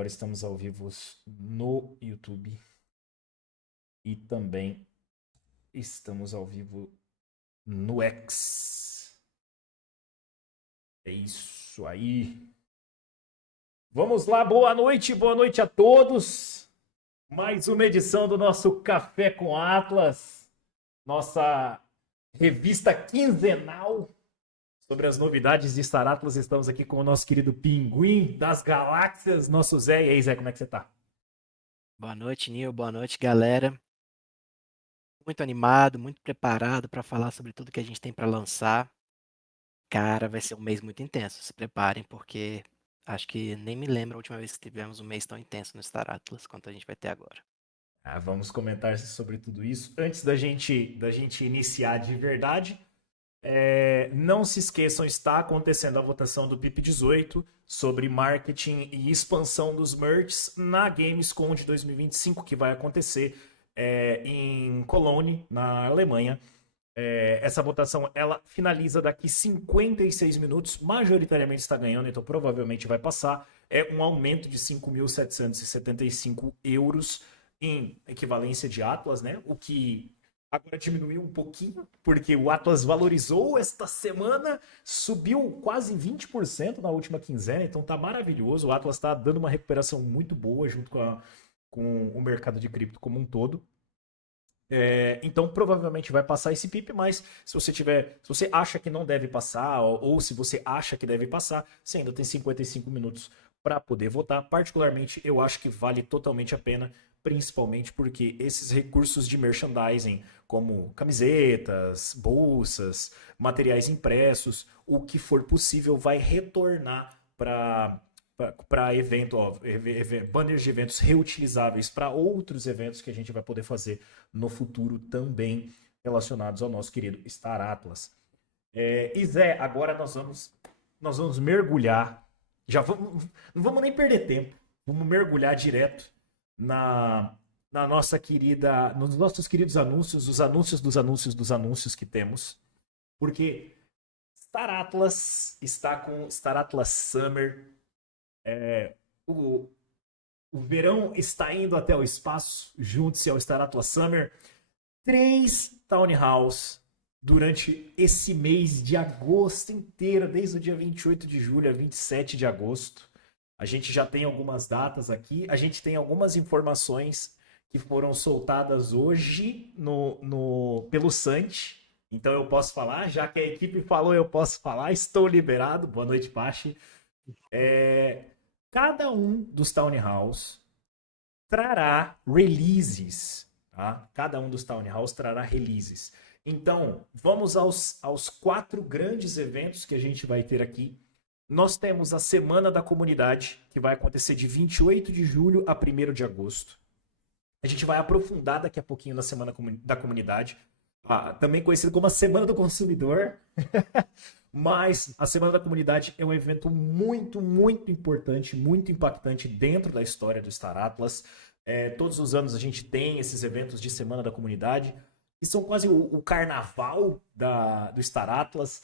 agora estamos ao vivo no YouTube e também estamos ao vivo no X. É isso aí. Vamos lá, boa noite a todos. Mais uma edição do nosso Café com Atlas, nossa revista quinzenal sobre as novidades de Star Atlas. Estamos aqui com o nosso querido Pinguim das Galáxias, nosso Zé. E aí, Zé, como é que você tá? Boa noite, Nil. Boa noite, galera. Muito animado, muito preparado para falar sobre tudo que a gente tem para lançar. Cara, vai ser um mês muito intenso. Se preparem, porque acho que nem me lembro a última vez que tivemos um mês tão intenso no Star Atlas quanto a gente vai ter agora. Vamos comentar sobre tudo isso. Antes da gente iniciar de verdade, não se esqueçam, está acontecendo a votação do BIP18 sobre marketing e expansão dos merchs na Gamescom de 2025, que vai acontecer em Cologne, na Alemanha. Essa votação ela finaliza daqui 56 minutos, majoritariamente está ganhando, então provavelmente vai passar. É um aumento de 5.775 euros em equivalência de Atlas, né? O que agora diminuiu um pouquinho, porque o Atlas valorizou esta semana, subiu quase 20% na última quinzena, então tá maravilhoso. O Atlas está dando uma recuperação muito boa junto com o mercado de cripto como um todo. Então provavelmente vai passar esse PIP, mas se você acha que não deve passar, ou se você acha que deve passar, você ainda tem 55 minutos para poder votar. Particularmente, eu acho que vale totalmente a pena, principalmente porque esses recursos de merchandising, como camisetas, bolsas, materiais impressos, o que for possível, vai retornar para evento, banners de eventos reutilizáveis para outros eventos que a gente vai poder fazer no futuro também relacionados ao nosso querido Star Atlas. E Zé, agora nós vamos mergulhar, já vamos, não vamos nem perder tempo, vamos mergulhar direto na, na nossa querida, nos nossos queridos anúncios, os anúncios dos anúncios dos anúncios que temos, porque Star Atlas está com Star Atlas Summer. O, o verão está indo até o espaço, junte-se ao Star Atlas Summer. 3 Town Halls durante esse mês de agosto inteiro, desde o dia 28 de julho a 27 de agosto. A gente já tem algumas datas aqui, a gente tem algumas informações que foram soltadas hoje pelo Sant. Então eu posso falar, já que a equipe falou, eu posso falar, estou liberado. Boa noite, Pachi. Cada um dos Town Halls trará releases. Tá? Cada um dos Town Halls trará releases. Então, vamos aos 4 grandes eventos que a gente vai ter aqui. Nós temos a Semana da Comunidade, que vai acontecer de 28 de julho a 1º de agosto. A gente vai aprofundar daqui a pouquinho na Semana da Comunidade, também conhecido como a Semana do Consumidor. Mas a Semana da Comunidade é um evento muito, muito importante, muito impactante dentro da história do Star Atlas. Todos os anos a gente tem esses eventos de Semana da Comunidade, que são quase o carnaval do Star Atlas.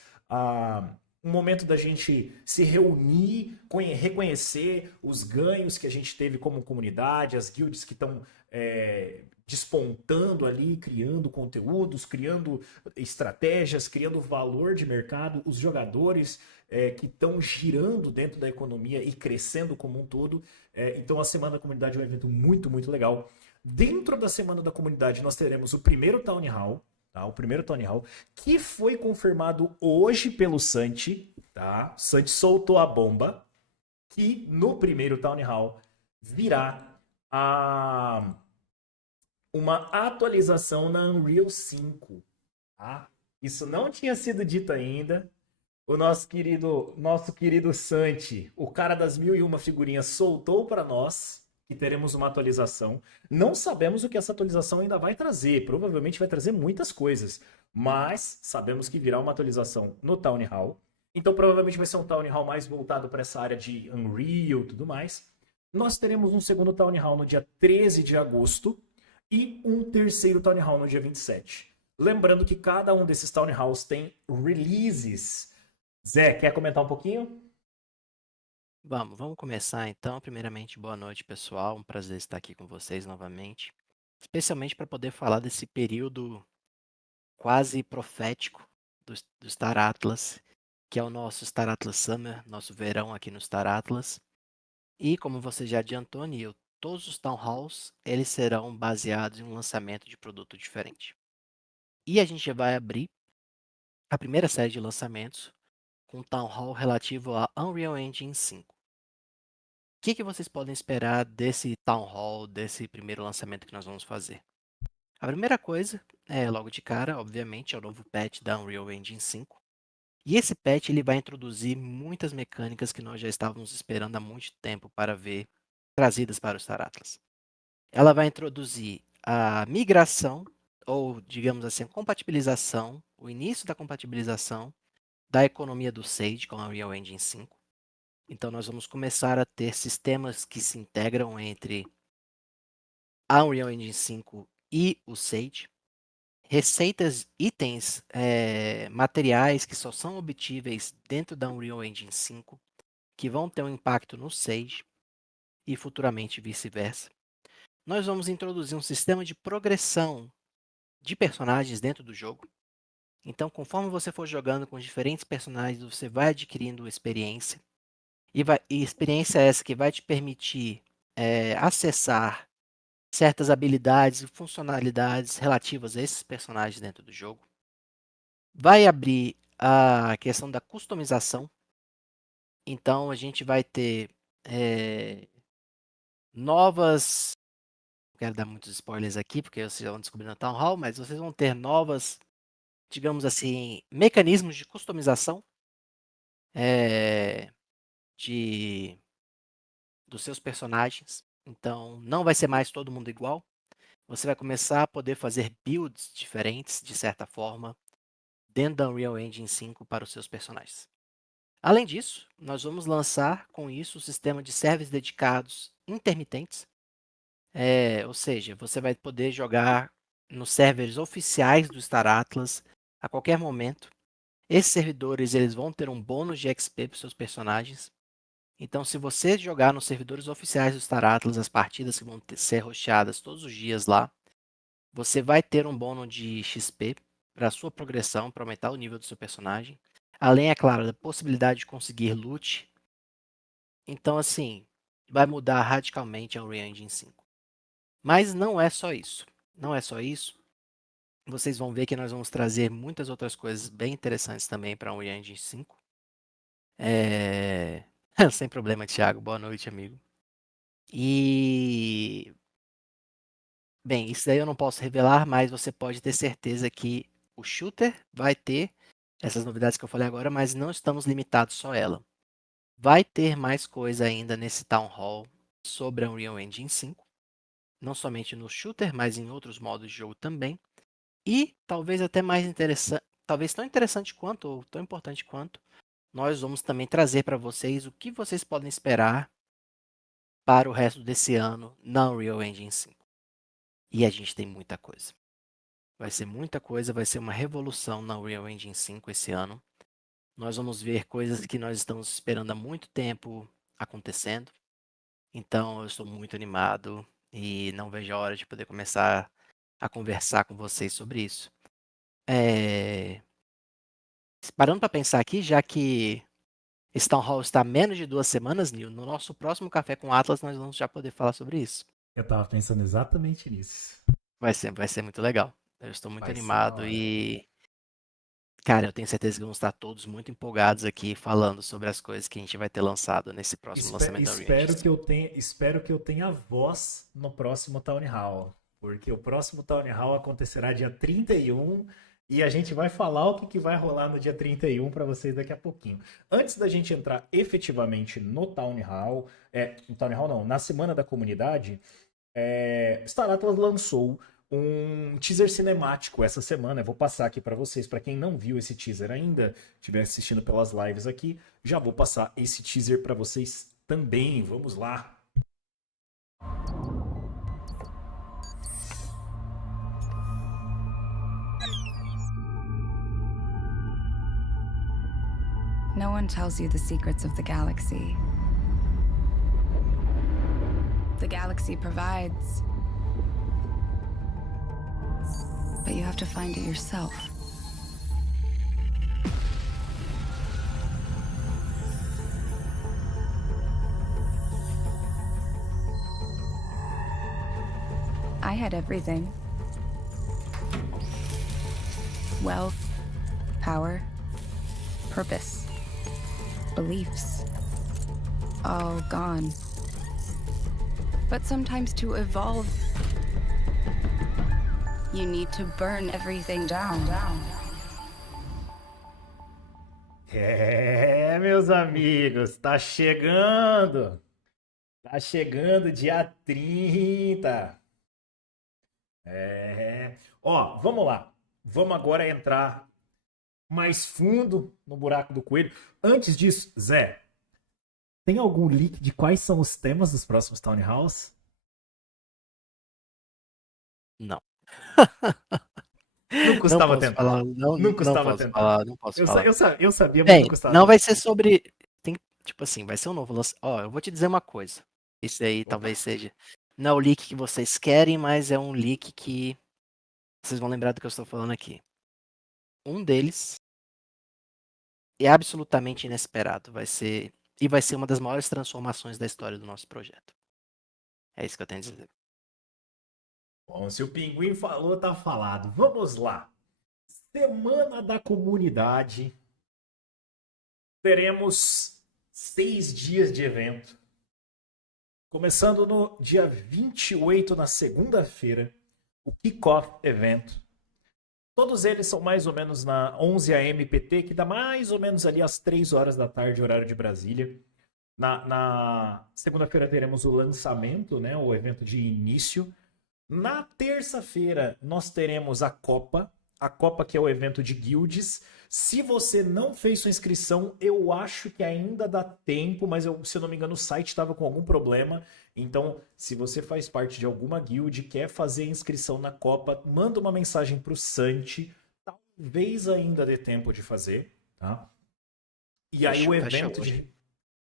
Um momento da gente se reunir, reconhecer os ganhos que a gente teve como comunidade, as guilds que estão despontando ali, criando conteúdos, criando estratégias, criando valor de mercado, os jogadores que estão girando dentro da economia e crescendo como um todo. Então a Semana da Comunidade é um evento muito, muito legal. Dentro da Semana da Comunidade nós teremos o primeiro Town Hall, tá? O primeiro Town Hall, que foi confirmado hoje pelo Santi, tá? O Santi soltou a bomba, que no primeiro Town Hall virá uma atualização na Unreal 5. Tá? Isso não tinha sido dito ainda. O nosso querido Santi, o cara das 1001 figurinhas, soltou para nós que teremos uma atualização. Não sabemos o que essa atualização ainda vai trazer. Provavelmente vai trazer muitas coisas. Mas sabemos que virá uma atualização no Town Hall. Então provavelmente vai ser um Town Hall mais voltado para essa área de Unreal e tudo mais. Nós teremos um segundo Town Hall no dia 13 de agosto e um terceiro Town Hall no dia 27. Lembrando que cada um desses Town Halls tem releases. Zé, quer comentar um pouquinho? Vamos começar então. Primeiramente, boa noite, pessoal. Um prazer estar aqui com vocês novamente, especialmente para poder falar desse período quase profético do Star Atlas, que é o nosso Star Atlas Summer, nosso verão aqui no Star Atlas. E como você já adiantou, Neil, todos os Town Halls eles serão baseados em um lançamento de produto diferente. E a gente vai abrir a primeira série de lançamentos com um Town Hall relativo a Unreal Engine 5. O que vocês podem esperar desse Town Hall, desse primeiro lançamento que nós vamos fazer? A primeira coisa, logo de cara, obviamente, é o novo patch da Unreal Engine 5. E esse patch ele vai introduzir muitas mecânicas que nós já estávamos esperando há muito tempo para ver trazidas para o Star Atlas. Ela vai introduzir a migração, ou digamos assim, a compatibilização, o início da compatibilização da economia do Sage com a Unreal Engine 5. Então, nós vamos começar a ter sistemas que se integram entre a Unreal Engine 5 e o Sage. Receitas, itens, materiais que só são obtíveis dentro da Unreal Engine 5, que vão ter um impacto no Sage e futuramente vice-versa. Nós vamos introduzir um sistema de progressão de personagens dentro do jogo. Então, conforme você for jogando com diferentes personagens, você vai adquirindo experiência. E experiência essa que vai te permitir acessar certas habilidades e funcionalidades relativas a esses personagens dentro do jogo. Vai abrir a questão da customização. Então, a gente vai ter novas... Não quero dar muitos spoilers aqui, porque vocês já vão descobrir no Town Hall, mas vocês vão ter novas, digamos assim, mecanismos de customização dos seus personagens. Então, não vai ser mais todo mundo igual. Você vai começar a poder fazer builds diferentes, de certa forma, dentro da Unreal Engine 5 para os seus personagens. Além disso, nós vamos lançar com isso o sistema de servers dedicados intermitentes. Ou seja, você vai poder jogar nos servers oficiais do Star Atlas a qualquer momento. Esses servidores eles vão ter um bônus de XP para os seus personagens. Então, se você jogar nos servidores oficiais do Star Atlas, as partidas que vão ser hosteadas todos os dias lá, você vai ter um bônus de XP para a sua progressão, para aumentar o nível do seu personagem. Além, é claro, da possibilidade de conseguir loot. Então, assim, vai mudar radicalmente a Unreal Engine 5. Mas não é só isso. Não é só isso. Vocês vão ver que nós vamos trazer muitas outras coisas bem interessantes também para a Unreal Engine 5. Sem problema, Thiago. Boa noite, amigo. E... Bem, isso daí eu não posso revelar, mas você pode ter certeza que o shooter vai ter essas novidades que eu falei agora, mas não estamos limitados só a ela. Vai ter mais coisa ainda nesse Town Hall sobre a Unreal Engine 5. Não somente no shooter, mas em outros modos de jogo também. E talvez até mais interessante, talvez tão interessante quanto, ou tão importante quanto, nós vamos também trazer para vocês o que vocês podem esperar para o resto desse ano na Unreal Engine 5. E a gente tem muita coisa. Vai ser muita coisa, vai ser uma revolução na Unreal Engine 5 esse ano. Nós vamos ver coisas que nós estamos esperando há muito tempo acontecendo. Então, eu estou muito animado e não vejo a hora de poder começar a conversar com vocês sobre isso. Parando para pensar aqui, já que esse Town Hall está há menos de 2 semanas, Nil, no nosso próximo Café com Atlas nós vamos já poder falar sobre isso. Eu tava pensando exatamente nisso. Vai ser muito legal. Eu estou muito Vai ser da animado hora. e, cara, eu tenho certeza que vamos estar todos muito empolgados aqui falando sobre as coisas que a gente vai ter lançado nesse próximo lançamento da Unreal Engine 5. Espero que eu tenha voz no próximo Town Hall. Porque o próximo Town Hall acontecerá dia 31 e a gente vai falar o que vai rolar no dia 31 para vocês daqui a pouquinho. Antes da gente entrar efetivamente no Town Hall, na Semana da Comunidade, Star Atlas lançou um teaser cinemático essa semana. Eu vou passar aqui para vocês, para quem não viu esse teaser ainda, estiver assistindo pelas lives aqui, já vou passar esse teaser para vocês também. Vamos lá. No one tells you the secrets of the galaxy, the galaxy provides. But you have to find it yourself. I had everything. Wealth, power, purpose, beliefs. All gone. But sometimes to evolve, you need to burn everything down. É, meus amigos, tá chegando. Tá chegando dia 30. Ó, vamos lá. Vamos agora entrar mais fundo no buraco do coelho. Antes disso, Zé, tem algum leak de quais são os temas dos próximos Town Halls? Não. Não Não custava posso tentar. falar, Não custava posso tentar. falar, não posso falar. Eu sabia, mas não Bem, custava não vai tentar. ser sobre. Tipo assim, vai ser um novo lance. Ó, eu vou te dizer uma coisa. Isso aí Opa. talvez seja. Não é o leak que vocês querem, mas é um leak que vocês vão lembrar do que eu estou falando aqui. Um deles é absolutamente inesperado. Vai ser uma das maiores transformações da história do nosso projeto. É isso que eu tenho a dizer. Bom, se o Pinguim falou, tá falado. Vamos lá. Semana da Comunidade. Teremos 6 dias de evento. Começando no dia 28, na segunda-feira, o Kickoff Evento. Todos eles são mais ou menos na 11 AM PT, que dá mais ou menos ali às 3 horas da tarde, horário de Brasília. Na segunda-feira teremos o lançamento, né, o evento de início. Na terça-feira nós teremos a Copa que é o evento de guilds. Se você não fez sua inscrição, eu acho que ainda dá tempo, mas se eu não me engano o site estava com algum problema. Então, se você faz parte de alguma guild, quer fazer a inscrição na Copa, manda uma mensagem pro Santi. Talvez ainda dê tempo de fazer, tá? E aí o evento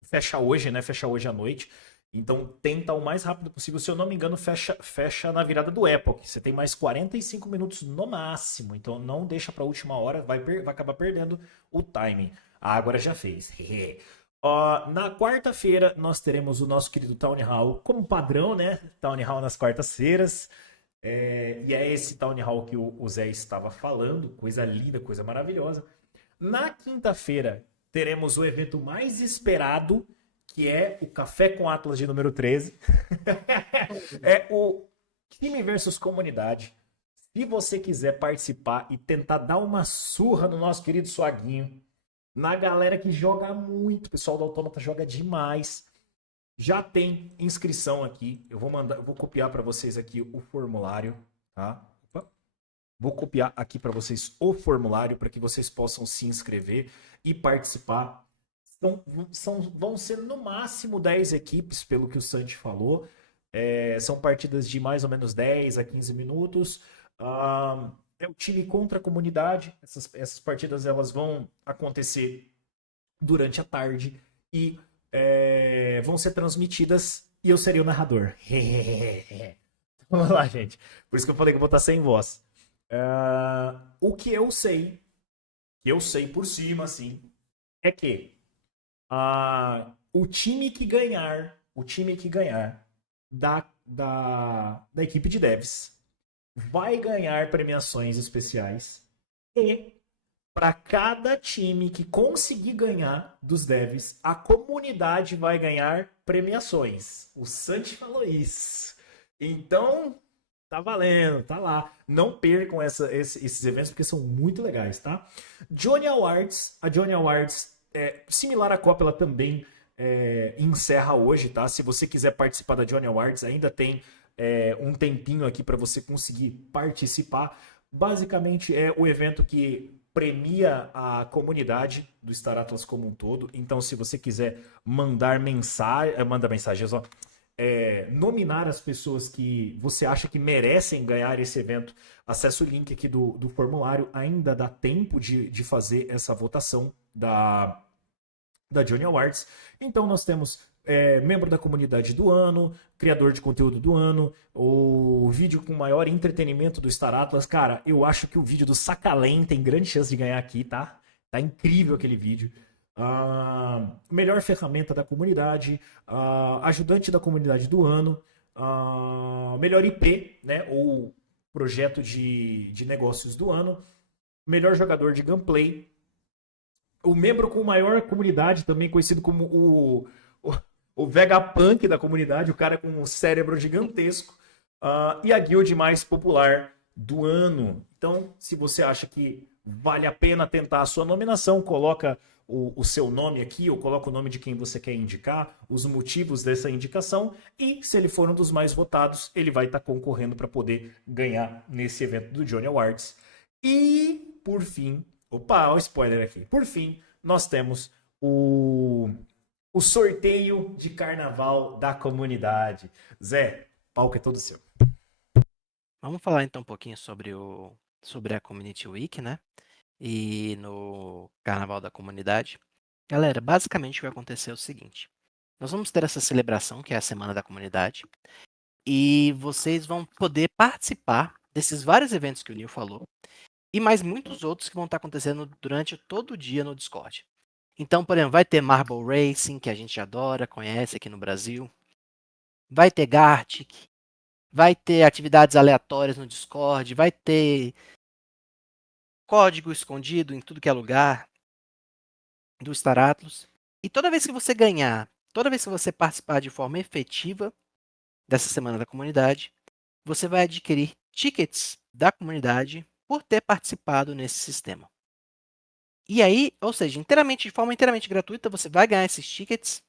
fecha hoje, né? Fecha hoje à noite. Então tenta o mais rápido possível. Se eu não me engano, fecha na virada do Epoch. Você tem mais 45 minutos no máximo. Então não deixa pra última hora. Vai acabar perdendo o timing. Ah, agora já fez. Na quarta-feira nós teremos o nosso querido Town Hall. Como padrão, né? Town Hall nas quartas-feiras. E é esse Town Hall que o Zé estava falando. Coisa linda, coisa maravilhosa. Na quinta-feira teremos o evento mais esperado, que é o Café com Atlas de número 13. É o time versus comunidade. Se você quiser participar e tentar dar uma surra no nosso querido Suaguinho, na galera que joga muito, o pessoal do Autômata joga demais, já tem inscrição aqui. Eu vou copiar para vocês aqui o formulário, tá? Vou copiar aqui para vocês o formulário para que vocês possam se inscrever e participar. Vão ser no máximo 10 equipes, pelo que o Santi falou. São partidas de mais ou menos 10 a 15 minutos. É o time contra a comunidade. Essas partidas elas vão acontecer durante a tarde e vão ser transmitidas e eu serei o narrador. Vamos lá, gente. Por isso que eu falei que eu vou estar sem voz. O que eu sei por cima, assim, é que o time que ganhar da equipe de devs vai ganhar premiações especiais e para cada time que conseguir ganhar dos devs, a comunidade vai ganhar premiações. O Santi falou isso. Então, tá valendo, tá lá. Não percam esses eventos porque são muito legais, tá? Johnny Awards, a Johnny Awards similar à Copa, ela também encerra hoje, tá? Se você quiser participar da Johnny Awards, ainda tem um tempinho aqui para você conseguir participar. Basicamente é o evento que premia a comunidade do Star Atlas como um todo. Então, se você quiser mandar mensagens, ó, nominar as pessoas que você acha que merecem ganhar esse evento, acesse o link aqui do formulário. Ainda dá tempo de fazer essa votação da Johnny Awards. Então nós temos membro da comunidade do ano, criador de conteúdo do ano, o vídeo com maior entretenimento do Star Atlas. Cara, eu acho que o vídeo do Sacalém tem grande chance de ganhar aqui, tá? Tá incrível aquele vídeo. Melhor ferramenta da comunidade, ajudante da comunidade do ano, melhor IP, né? Ou projeto de negócios do ano, melhor jogador de gameplay, o membro com maior comunidade, também conhecido como o Vegapunk da comunidade, o cara com um cérebro gigantesco, e a guild mais popular do ano. Então, se você acha que vale a pena tentar a sua nominação, coloca o seu nome aqui, ou coloca o nome de quem você quer indicar, os motivos dessa indicação, e se ele for um dos mais votados, ele vai estar concorrendo para poder ganhar nesse evento do Johnny Awards. E, por fim, opa, olha o spoiler aqui. Por fim, nós temos o sorteio de carnaval da comunidade. Zé, o palco é todo seu. Vamos falar então um pouquinho sobre a Community Week, né? E no Carnaval da Comunidade. Galera, basicamente o que vai acontecer é o seguinte. Nós vamos ter essa celebração, que é a Semana da Comunidade, e vocês vão poder participar desses vários eventos que o Nil falou, e mais muitos outros que vão estar acontecendo durante todo o dia no Discord. Então, por exemplo, vai ter Marble Racing, que a gente adora, conhece aqui no Brasil. Vai ter Gartic. Vai ter atividades aleatórias no Discord. Vai ter código escondido em tudo que é lugar do Star Atlas. E toda vez que você ganhar, toda vez que você participar de forma efetiva dessa Semana da Comunidade, você vai adquirir tickets da comunidade por ter participado nesse sistema. E aí, ou seja, de forma inteiramente gratuita, você vai ganhar esses tickets,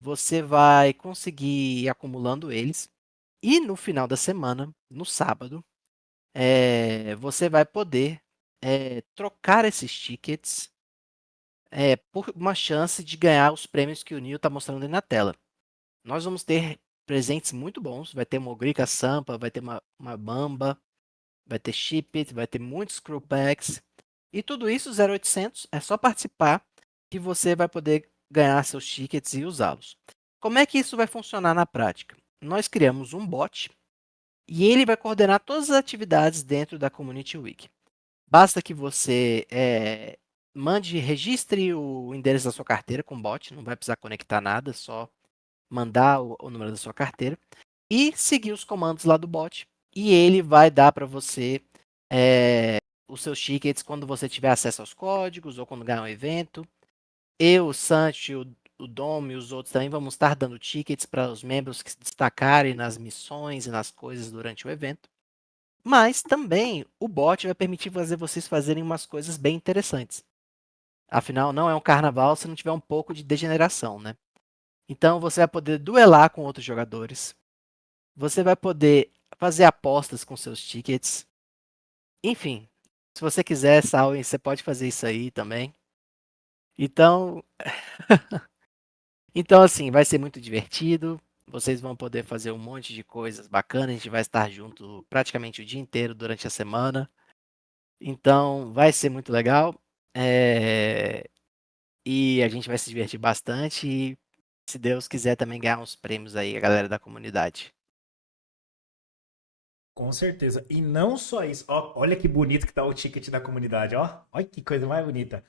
você vai conseguir ir acumulando eles, e no final da semana, no sábado, você vai poder trocar esses tickets por uma chance de ganhar os prêmios que o Nil está mostrando aí na tela. Nós vamos ter presentes muito bons, vai ter uma Ogrica Sampa, vai ter uma Bamba, vai ter Chipit, vai ter muitos Crew Packs. E tudo isso 0800, é só participar que você vai poder ganhar seus tickets e usá-los. Como é que isso vai funcionar na prática? Nós criamos um bot e ele vai coordenar todas as atividades dentro da Community Week. Basta que você registre o endereço da sua carteira com o bot, não vai precisar conectar nada, só mandar o número da sua carteira e seguir os comandos lá do bot. E ele vai dar para você os seus tickets quando você tiver acesso aos códigos ou quando ganhar um evento. Eu, o Santi, o Dom e os outros também vamos estar dando tickets para os membros que se destacarem nas missões e nas coisas durante o evento. Mas também o bot vai permitir vocês fazerem umas coisas bem interessantes. Afinal, não é um carnaval se não tiver um pouco de degeneração, né? Então você vai poder duelar com outros jogadores. Você vai poder fazer apostas com seus tickets. Enfim, se você quiser, Salwen, você pode fazer isso aí também. Então, assim, vai ser muito divertido. Vocês vão poder fazer um monte de coisas bacanas. A gente vai estar junto praticamente o dia inteiro durante a semana. Então, vai ser muito legal. E a gente vai se divertir bastante. E, se Deus quiser, também ganhar uns prêmios aí, a galera da comunidade. Com certeza. E não só isso. Ó, olha que bonito que tá o ticket da comunidade, ó. Olha que coisa mais bonita.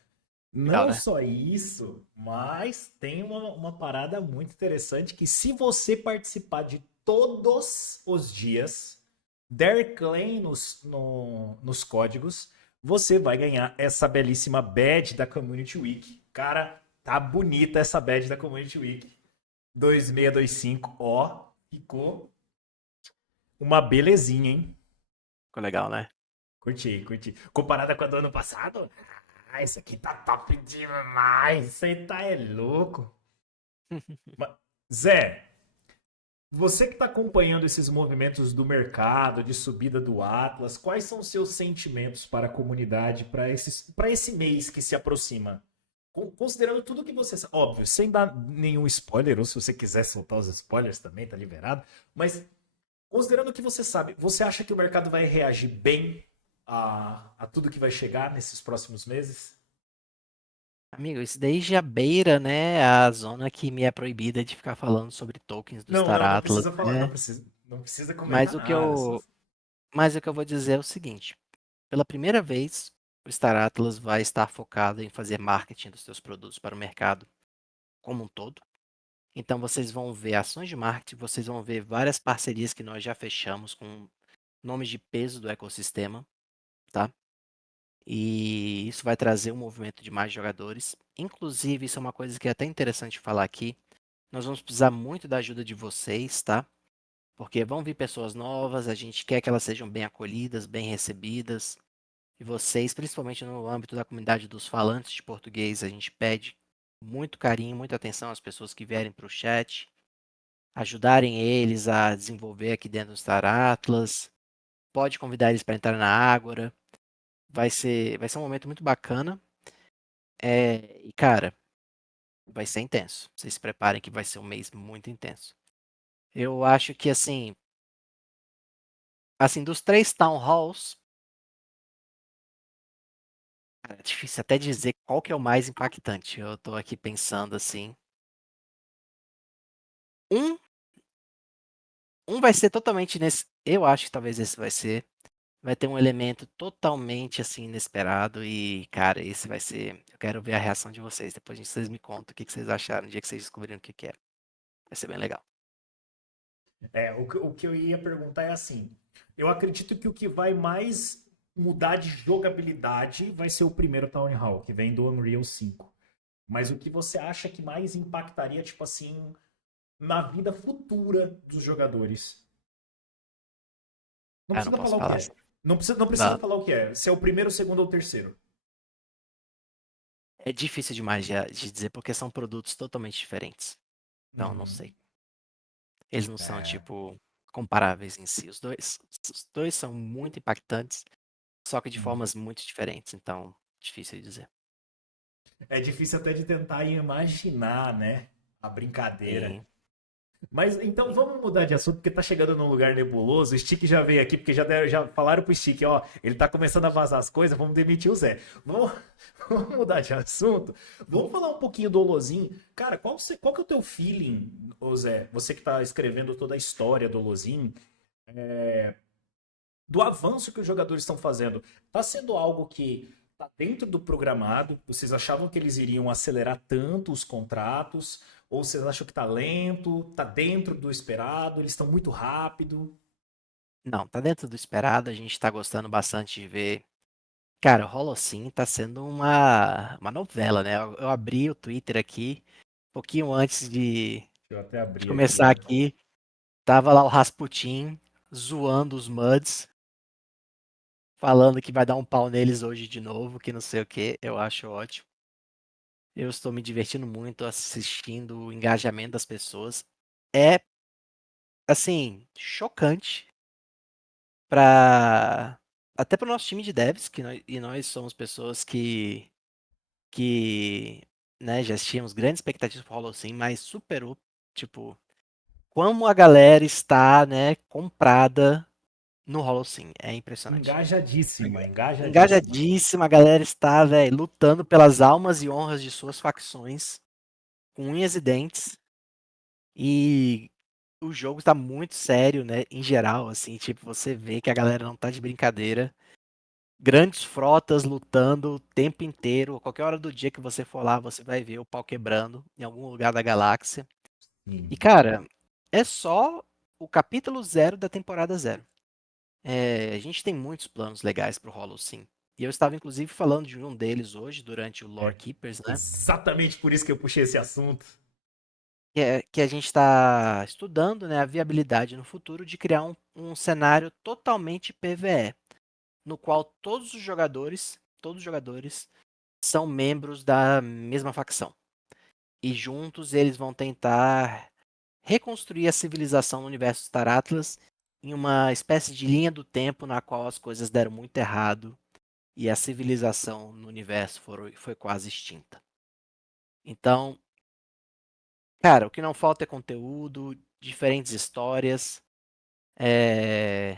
Legal, Não né? só isso, mas tem uma parada muito interessante que se você participar de todos os dias, der claim nos códigos, você vai ganhar essa belíssima badge da Community Week. Cara, tá bonita essa badge da Community Week 2625, ó, ficou uma belezinha, hein? Ficou legal, né? Curti. Comparada com a do ano passado, esse aqui tá top demais. Isso aí tá louco. Zé, você que tá acompanhando esses movimentos do mercado, de subida do Atlas, quais são os seus sentimentos para a comunidade, para esse mês que se aproxima? Considerando tudo que você sabe, óbvio, sem dar nenhum spoiler, ou se você quiser soltar os spoilers também, tá liberado, mas considerando o que você sabe, você acha que o mercado vai reagir bem a tudo que vai chegar nesses próximos meses? Amigo, isso daí já beira, né, a zona que me é proibida de ficar falando sobre tokens do Não, Star não, não Atlas, precisa falar, né? não precisa comentar Mas o que nada. eu, mas o que eu vou dizer é o seguinte: pela primeira vez, o Star Atlas vai estar focado em fazer marketing dos seus produtos para o mercado como um todo. Então vocês vão ver ações de marketing, vocês vão ver várias parcerias que nós já fechamos com nomes de peso do ecossistema, tá? E isso vai trazer um movimento de mais jogadores. Inclusive, isso é uma coisa que é até interessante falar aqui. Nós vamos precisar muito da ajuda de vocês, tá? Porque vão vir pessoas novas, a gente quer que elas sejam bem acolhidas, bem recebidas. E vocês, principalmente no âmbito da comunidade dos falantes de português, a gente pede muito carinho, muita atenção às pessoas que vierem para o chat, ajudarem eles a desenvolver aqui dentro do Star Atlas. Pode convidar eles para entrar na Ágora. Vai ser um momento muito bacana. E, cara, vai ser intenso. Vocês se preparem que vai ser um mês muito intenso. Eu acho que, assim, dos 3 Town Halls, cara, é difícil até dizer qual que é o mais impactante. Eu tô aqui pensando assim. Um, um vai ser totalmente nesse. Eu acho que talvez esse vai ser. Vai ter um elemento totalmente assim inesperado e, cara, esse vai ser. Eu quero ver a reação de vocês. Depois vocês me contam o que vocês acharam no dia que vocês descobriram o que que é. Vai ser bem legal. O que eu ia perguntar é assim: eu acredito que o que vai mais mudar de jogabilidade vai ser o primeiro Town Hall, que vem do Unreal 5. Mas o que você acha que mais impactaria, tipo assim, na vida futura dos jogadores? Não Ah, eu não precisa posso falar o que falar é. assim. Não precisa Não, falar o que é. Se é o primeiro, o segundo ou o terceiro. é difícil demais de dizer porque são produtos totalmente diferentes. Então, não Uhum. sei. Eles não são, É, tipo, comparáveis em si. Os dois são muito impactantes, só que de uhum. formas muito diferentes. Então, difícil de dizer. É difícil até de tentar imaginar, né? A brincadeira. Sim, Mas então sim. vamos mudar de assunto, porque tá chegando num lugar nebuloso. O Stick já veio aqui, porque já falaram pro Stick, ó, ele tá começando a vazar as coisas, vamos demitir o Zé. Vamos, vamos mudar de assunto. Vamos falar um pouquinho do Olozin. Cara, qual que é o teu feeling, ô Zé? Você que tá escrevendo toda a história do Olozin, do avanço que os jogadores estão fazendo. Tá sendo algo que tá dentro do programado? Vocês achavam que eles iriam acelerar tanto os contratos? Ou vocês acham que tá lento? Tá dentro do esperado? Eles estão muito rápido? Não, tá dentro do esperado. A gente tá gostando bastante de ver. Cara, o Holocene tá sendo uma novela, né? Eu abri o Twitter aqui, um pouquinho antes Deixa eu até de abrir aqui, começar ó. aqui. Tava lá o Rasputin zoando os Muds, falando que vai dar um pau neles hoje de novo, que não sei o que. Eu acho ótimo. Eu estou me divertindo muito assistindo o engajamento das pessoas. É, assim, chocante para até para o nosso time de devs, e nós somos pessoas que né, já tínhamos grandes expectativas para o Holocene, mas superou, tipo, como a galera está, né, comprada no Holocene. É impressionante. Engajadíssima, engajadíssima. Engajadíssima, a galera está, velho, lutando pelas almas e honras de suas facções, com unhas e dentes. E o jogo está muito sério, né? Em geral, assim, tipo, você vê que a galera não tá de brincadeira. Grandes frotas lutando o tempo inteiro. Qualquer hora do dia que você for lá, você vai ver o pau quebrando em algum lugar da galáxia. E, Sim. cara, é só o capítulo 0 da temporada 0. A gente tem muitos planos legais pro Holocene. E eu estava, inclusive, falando de um deles hoje, durante o Lore É Keepers, né? exatamente por isso que eu puxei esse assunto. Que a gente está estudando, né, a viabilidade no futuro de criar um cenário totalmente PvE, no qual todos os jogadores são membros da mesma facção. E juntos eles vão tentar reconstruir a civilização no universo Star Atlas em uma espécie de linha do tempo na qual as coisas deram muito errado e a civilização no universo foi quase extinta. Então, cara, o que não falta é conteúdo, diferentes histórias, é,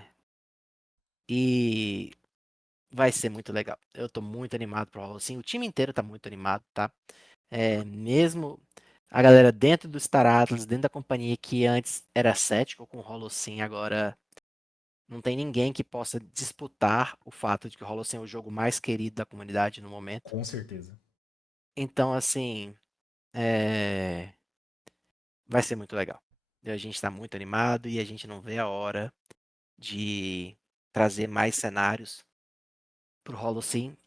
e vai ser muito legal. Eu tô muito animado pro Holocene. O time inteiro tá muito animado, tá? Mesmo a galera dentro do Star Atlas, dentro da companhia que antes era cético com o Holocene, agora não tem ninguém que possa disputar o fato de que o Holocene é o jogo mais querido da comunidade no momento. Com certeza. Então, assim, é, vai ser muito legal. A gente está muito animado e a gente não vê a hora de trazer mais cenários pro Holocene.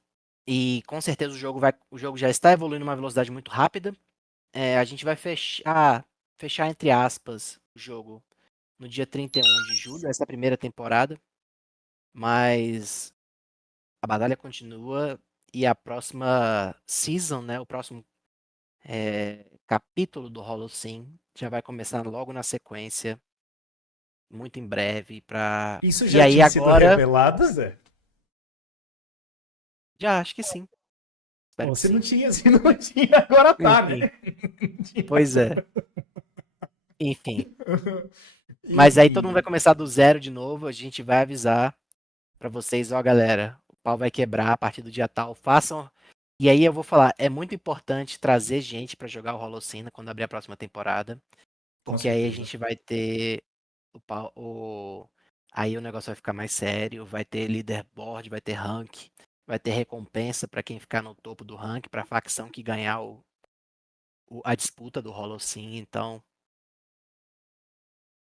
E com certeza o jogo já está evoluindo uma velocidade muito rápida. A gente vai fechar entre aspas o jogo no dia 31 de julho, essa é a primeira temporada, mas a batalha continua e a próxima season, né, o próximo capítulo do Holocene já vai começar logo na sequência, muito em breve, Isso E já aí tinha sido agora, revelado, Zé? já acho que sim, espero Bom, que se não sim. tinha, se não tinha, agora tá, Enfim, né? pois é, enfim. Mas aí todo mundo vai Enfim. começar do zero de novo, a gente vai avisar pra vocês, ó, galera, o pau vai quebrar a partir do dia tal, façam. E aí eu vou falar, é muito importante trazer gente pra jogar o Holocene quando abrir a próxima temporada, Com porque aí a certeza. gente vai ter aí o negócio vai ficar mais sério, vai ter leaderboard, vai ter rank, vai ter recompensa pra quem ficar no topo do rank, pra facção que ganhar a disputa do Holocene, então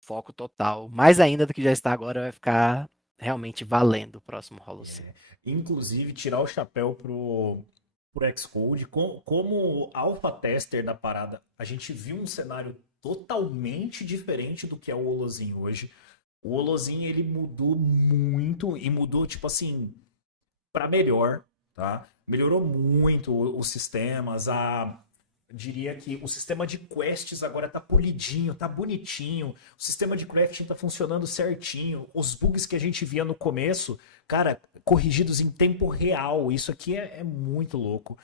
foco total. Mais ainda do que já está agora, vai ficar realmente valendo o próximo Holocene. Inclusive, tirar o chapéu pro Xcode. Como alpha tester da parada, a gente viu um cenário totalmente diferente do que é o Holozin hoje. O Holozin, ele mudou muito e mudou, tipo assim, para melhor, tá? Melhorou muito os sistemas, diria que o sistema de quests agora tá polidinho, tá bonitinho. O sistema de crafting tá funcionando certinho. Os bugs que a gente via no começo, cara, corrigidos em tempo real. Isso aqui é muito louco.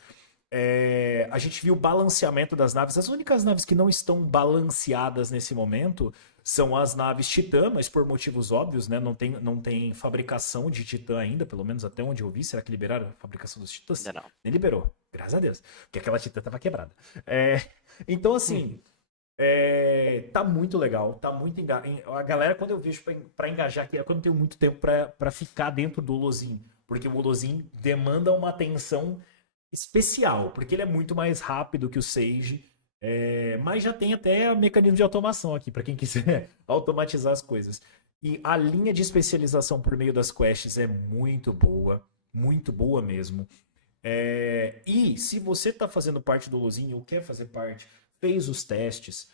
A gente viu o balanceamento das naves. As únicas naves que não estão balanceadas nesse momento são as naves Titã, mas por motivos óbvios, né? Não tem fabricação de Titã ainda, pelo menos até onde eu vi. Será que liberaram a fabricação dos Titãs? Ainda não. Nem liberou, graças a Deus. Porque aquela Titã tava quebrada. Então, assim, tá muito legal, tá muito a galera, quando eu vejo pra engajar aqui, é quando eu tenho muito tempo pra ficar dentro do Lozin. Porque o Lozin demanda uma atenção especial, porque ele é muito mais rápido que o Sage. Mas já tem até mecanismo de automação aqui, para quem quiser automatizar as coisas. E a linha de especialização por meio das quests é muito boa mesmo. E se você está fazendo parte do Lozinho ou quer fazer parte, fez os testes,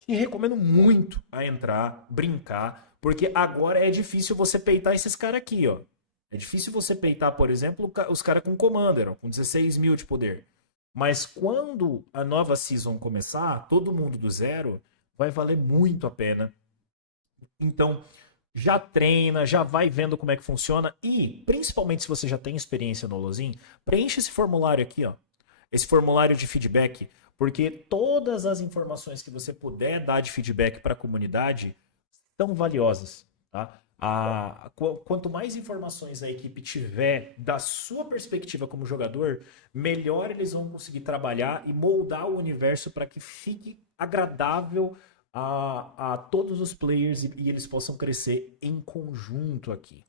te recomendo muito a entrar, brincar, porque agora é difícil você peitar esses caras aqui, ó. É difícil você peitar, por exemplo, os caras com Commander, ó, com 16 mil de poder. Mas quando a nova season começar, todo mundo do zero, vai valer muito a pena. Então, já treina, já vai vendo como é que funciona e, principalmente se você já tem experiência no Lozin, preencha esse formulário aqui, ó. Esse formulário de feedback, porque todas as informações que você puder dar de feedback para a comunidade são valiosas, tá? Quanto mais informações a equipe tiver da sua perspectiva como jogador, melhor eles vão conseguir trabalhar e moldar o universo para que fique agradável a todos os players e eles possam crescer em conjunto aqui.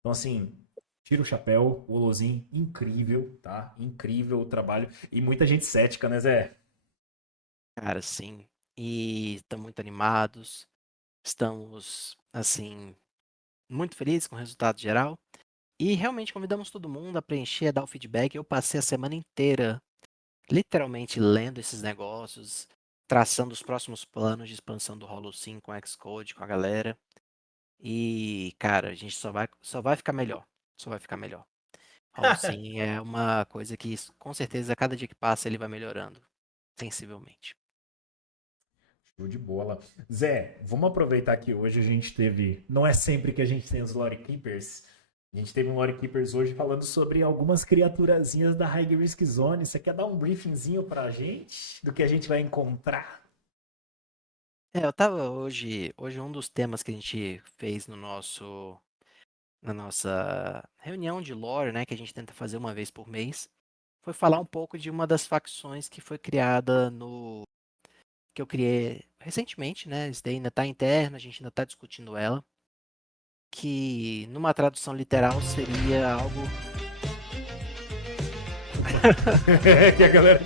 Então, assim, tira o chapéu, o Lozin, incrível, tá? Incrível o trabalho. E muita gente cética, né, Zé? Cara, sim. E estamos muito animados. Estamos, assim, muito felizes com o resultado geral. E realmente convidamos todo mundo a preencher, a dar o feedback. Eu passei a semana inteira, literalmente, lendo esses negócios, traçando os próximos planos de expansão do Holocene com Xcode, com a galera. E, cara, a gente só vai ficar melhor. Só vai ficar melhor. Holocene é uma coisa que, com certeza, a cada dia que passa, ele vai melhorando sensivelmente. Show de bola. Zé, vamos aproveitar que hoje a gente teve. Não é sempre que a gente tem os Lore Keepers. A gente teve um Lore Keepers hoje falando sobre algumas criaturazinhas da High Risk Zone. Você quer dar um briefingzinho pra gente do que a gente vai encontrar? Eu tava hoje um dos temas que a gente fez no nosso na nossa reunião de lore, né, que a gente tenta fazer uma vez por mês, foi falar um pouco de uma das facções que foi criada no que eu criei recentemente, né? Isso daí ainda está interno, a gente ainda está discutindo ela, que numa tradução literal seria algo Que a galera.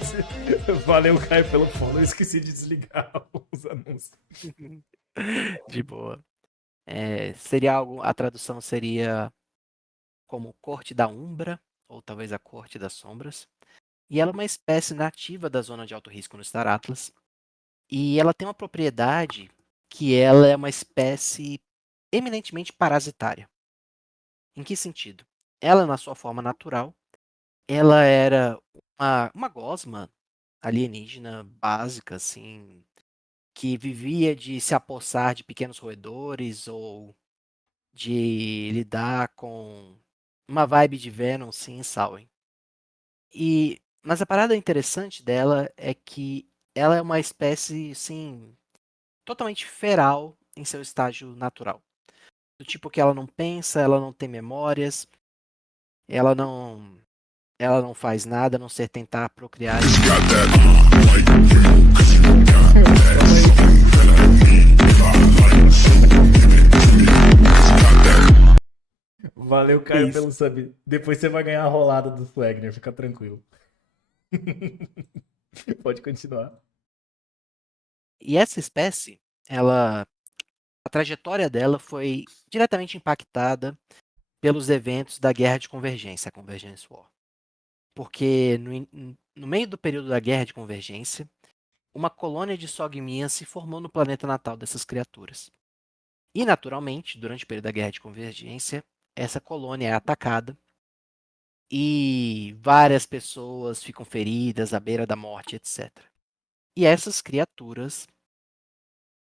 Valeu, Caio, pelo follow. Eu esqueci de desligar os anúncios. de boa. Seria algo, a tradução seria como Corte da Umbra, ou talvez a Corte das Sombras. E ela é uma espécie nativa da zona de alto risco no Star Atlas. E ela tem uma propriedade que ela é uma espécie eminentemente parasitária. Em que sentido? Ela, na sua forma natural, ela era uma gosma alienígena básica, assim, que vivia de se apossar de pequenos roedores ou de lidar com uma vibe de Venom, sim, Samhain. Mas a parada interessante dela é que ela é uma espécie, assim, totalmente feral em seu estágio natural. Do tipo que ela não pensa, ela não tem memórias, ela não faz nada a não ser tentar procriar. Valeu, Caio, Isso. pelo sub. Depois você vai ganhar a rolada do Swagner, fica tranquilo. Pode continuar. E essa espécie, a trajetória dela foi diretamente impactada pelos eventos da Guerra de Convergência, a Convergence War. Porque no meio do período da Guerra de Convergência, uma colônia de Sogmian se formou no planeta natal dessas criaturas. E, naturalmente, durante o período da Guerra de Convergência, essa colônia é atacada e várias pessoas ficam feridas à beira da morte, etc. E essas criaturas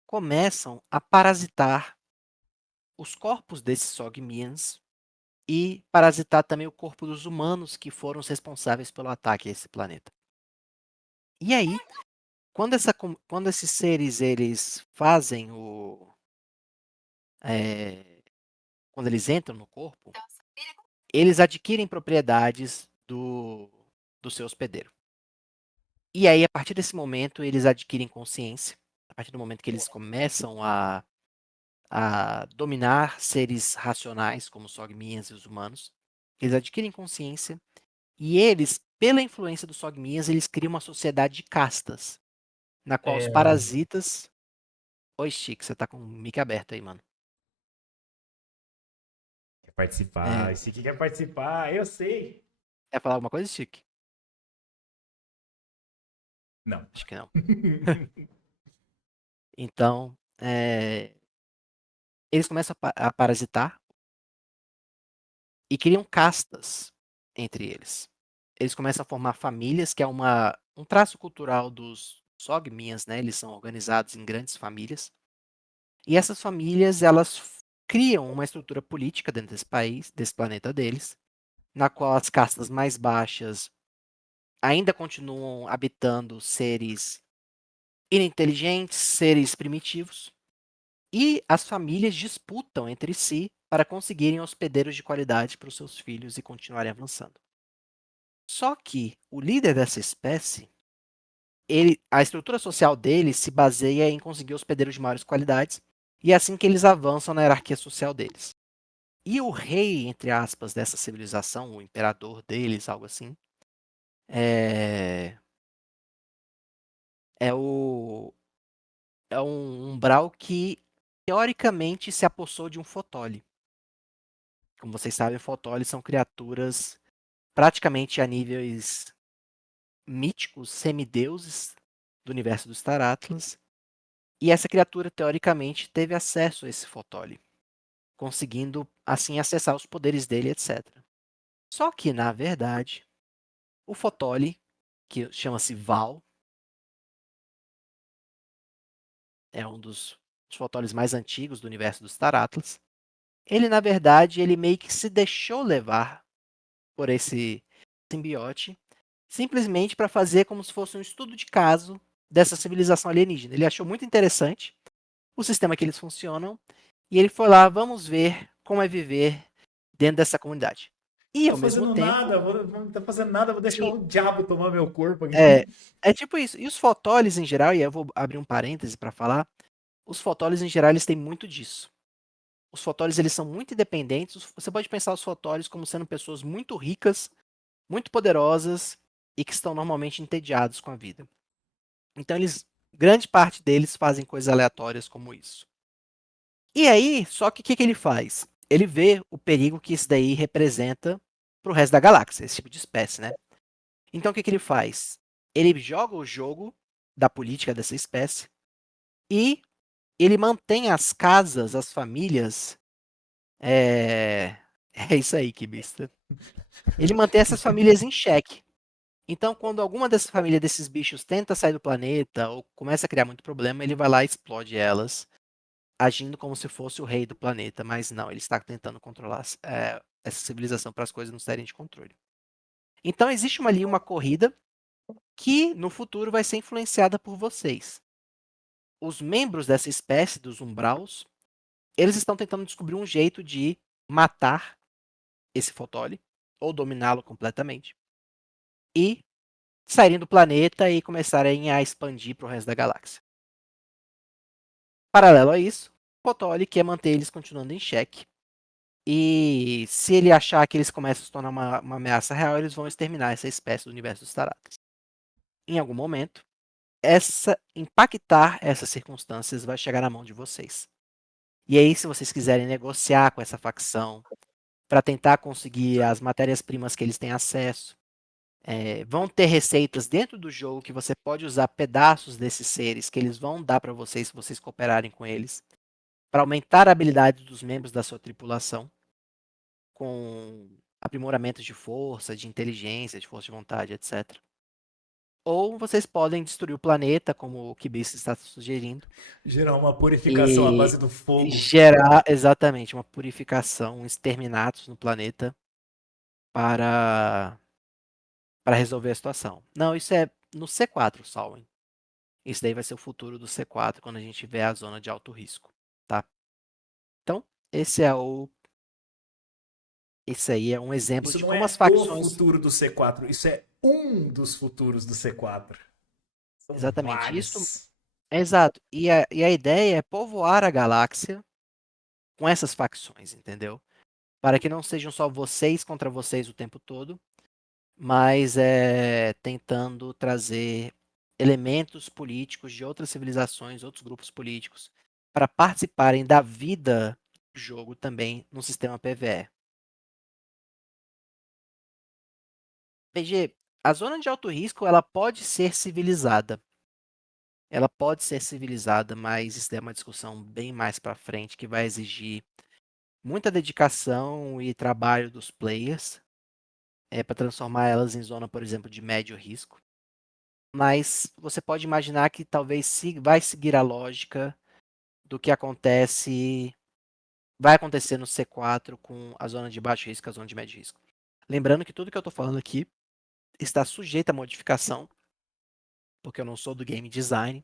começam a parasitar os corpos desses Sogmians e parasitar também o corpo dos humanos que foram os responsáveis pelo ataque a esse planeta. E aí, quando esses seres eles fazem quando eles entram no corpo, eles adquirem propriedades do seu hospedeiro. E aí, a partir desse momento, eles adquirem consciência. A partir do momento que eles começam a dominar seres racionais, como os Sogmians e os humanos, eles adquirem consciência e eles, pela influência dos Sogmians, eles criam uma sociedade de castas, na qual os parasitas... Oi, Chico, você tá com o mic aberto aí, mano. Quer participar? É, Esse aqui quer participar, eu sei. quer falar alguma coisa, Chico? Não. Acho que não. Então, eles começam a parasitar e criam castas entre eles. Eles começam a formar famílias, que é um traço cultural dos Sogmians, né? Eles são organizados em grandes famílias. E essas famílias, elas criam uma estrutura política dentro desse país, desse planeta deles, na qual as castas mais baixas ainda continuam habitando seres ininteligentes, seres primitivos, e as famílias disputam entre si para conseguirem hospedeiros de qualidade para os seus filhos e continuarem avançando. Só que o líder dessa espécie, a estrutura social dele se baseia em conseguir hospedeiros de maiores qualidades, e é assim que eles avançam na hierarquia social deles. E o rei, entre aspas, dessa civilização, o imperador deles, algo assim, é um umbral que, teoricamente, se apossou de um fotole. Como vocês sabem, fotoles são criaturas praticamente a níveis míticos, semideuses do universo do Star Atlas. E essa criatura, teoricamente, teve acesso a esse fotole, conseguindo, assim, acessar os poderes dele, etc. Só que, na verdade, o fotole, que chama-se Val, é um dos fotoles mais antigos do universo do Star Atlas. Ele, na verdade, ele meio que se deixou levar por esse simbiote, simplesmente para fazer como se fosse um estudo de caso dessa civilização alienígena. Ele achou muito interessante o sistema que eles funcionam e ele foi lá, vamos ver como é viver dentro dessa comunidade. E Tô ao mesmo fazendo tempo, nada, não tá fazendo nada, vou deixar sim, o diabo tomar meu corpo aqui. é tipo isso. E os fotólios em geral, e aí eu vou abrir um parêntese para falar, os fotólios em geral eles têm muito disso. Os fotólios eles são muito independentes. Você pode pensar os fotólios como sendo pessoas muito ricas, muito poderosas e que estão normalmente entediados com a vida. Então grande parte deles fazem coisas aleatórias como isso. E aí, só que o que ele faz? Ele vê o perigo que isso daí representa para o resto da galáxia, esse tipo de espécie, né? Então o que ele faz? Ele joga o jogo da política dessa espécie e ele mantém as casas, as famílias. É, é isso aí, Kibista. Ele mantém essas famílias em xeque. Então, quando alguma dessas famílias desses bichos tenta sair do planeta ou começa a criar muito problema, ele vai lá e explode elas, agindo como se fosse o rei do planeta. Mas não, ele está tentando controlar essa civilização para as coisas não saírem de controle. Então, existe ali uma corrida que no futuro vai ser influenciada por vocês. Os membros dessa espécie, dos Umbraus, eles estão tentando descobrir um jeito de matar esse Fotoli, ou dominá-lo completamente, e saírem do planeta e começarem a expandir para o resto da galáxia. Paralelo a isso, Fotoli quer manter eles continuando em xeque, e se ele achar que eles começam a se tornar uma ameaça real, eles vão exterminar essa espécie do universo dos Tarakas. Em algum momento, impactar essas circunstâncias vai chegar na mão de vocês. E aí, se vocês quiserem negociar com essa facção para tentar conseguir as matérias-primas que eles têm acesso, vão ter receitas dentro do jogo que você pode usar pedaços desses seres que eles vão dar para vocês se vocês cooperarem com eles, para aumentar a habilidade dos membros da sua tripulação, com aprimoramentos de força, de inteligência, de força de vontade, etc. Ou vocês podem destruir o planeta, como o Kibis está sugerindo, Gerar uma purificação à e base do fogo. gerar exatamente uma purificação, um exterminatus no planeta para resolver a situação. Não, isso é no C4, Salwen. Isso daí vai ser o futuro do C4 quando a gente tiver a zona de alto risco, tá? Então, esse aí é um exemplo Isso de não como as é o facções... futuro do C4, isso é um dos futuros do C4. São Exatamente, isso vários. é exato. E a ideia é povoar a galáxia com essas facções, entendeu? Para que não sejam só vocês contra vocês o tempo todo, mas tentando trazer elementos políticos de outras civilizações, outros grupos políticos, para participarem da vida do jogo também no sistema PvE. PG, a zona de alto risco ela pode ser civilizada. Ela pode ser civilizada, mas isso é uma discussão bem mais para frente que vai exigir muita dedicação e trabalho dos players para transformar elas em zona, por exemplo, de médio risco. Mas você pode imaginar que talvez vai seguir a lógica do que vai acontecer no C4 com a zona de baixo risco e a zona de médio risco. Lembrando que tudo que eu estou falando aqui está sujeito a modificação, porque eu não sou do game design,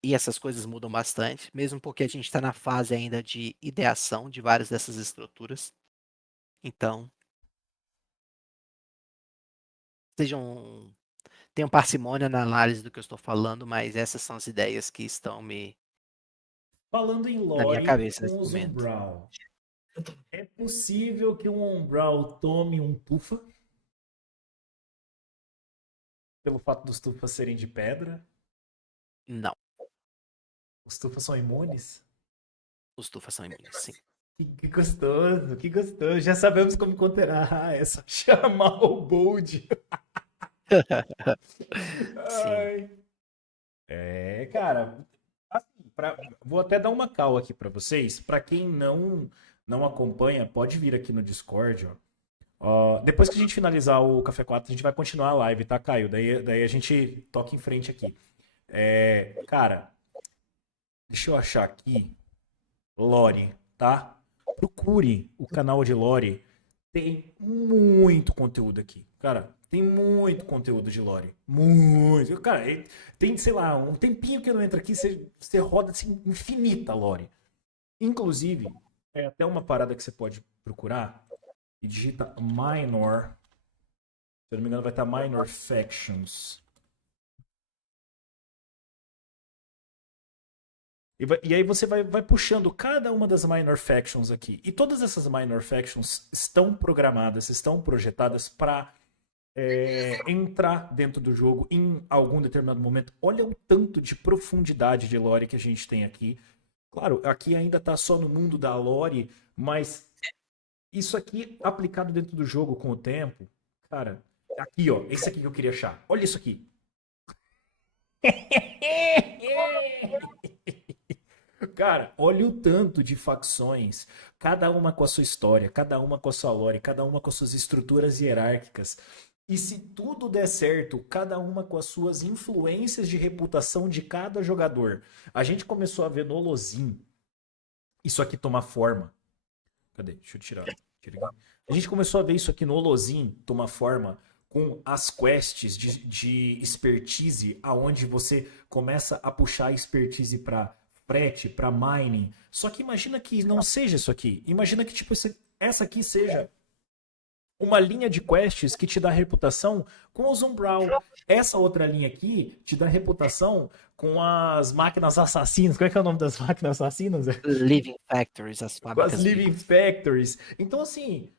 e essas coisas mudam bastante, mesmo porque a gente está na fase ainda de ideação de várias dessas estruturas. Então, tenham parcimônia na análise do que eu estou falando, mas essas são as ideias que estão Falando em na minha lore cabeça nesse com os momento. Umbral, é possível que um Umbral tome um Tufa? Pelo fato dos Tufas serem de pedra? Não, Os Tufas são imunes? os tufas são imunes, sim. Que gostoso, que gostoso. Já sabemos como conterá. É só chamar o Bold. Sim. Ai. Cara, assim, vou até dar uma call aqui pra vocês. Pra quem não acompanha, pode vir aqui no Discord, ó. Depois que a gente finalizar o Café 4, a gente vai continuar a live, tá, Caio? Daí a gente toca em frente aqui. Cara, deixa eu achar aqui. Lore, tá? Procure o canal de Lore. Tem muito conteúdo aqui. Cara, tem muito conteúdo de Lore. Muito. Cara, tem, sei lá, um tempinho que eu não entro aqui, você roda assim, infinita Lore. Inclusive, é até uma parada que você pode procurar. e digita Minor. Se eu não me engano, vai estar Minor Factions. E aí você vai puxando cada uma das Minor Factions aqui. E todas essas Minor Factions estão programadas, estão projetadas para entrar dentro do jogo em algum determinado momento. Olha o tanto de profundidade de lore que a gente tem aqui. Claro, aqui ainda está só no mundo da lore, mas isso aqui aplicado dentro do jogo com o tempo, cara, aqui ó, esse aqui que eu queria achar. Olha isso aqui. Cara, olha o tanto de facções, cada uma com a sua história, cada uma com a sua lore, cada uma com as suas estruturas hierárquicas. E se tudo der certo, cada uma com as suas influências de reputação de cada jogador. A gente começou a ver no Lozin isso aqui tomar forma. Cadê? Deixa eu tirar. A gente começou a ver isso aqui no Lozin tomar forma com as quests de expertise, aonde você começa a puxar a expertise para frete, para mining. Só que imagina que não seja isso aqui. Imagina que tipo essa aqui seja uma linha de quests que te dá reputação com os Umbral. Essa outra linha aqui te dá reputação com as máquinas assassinas. Qual é que é o nome das máquinas assassinas? Living Factories, as Com as fábricas Living vivas. Factories. Então, assim,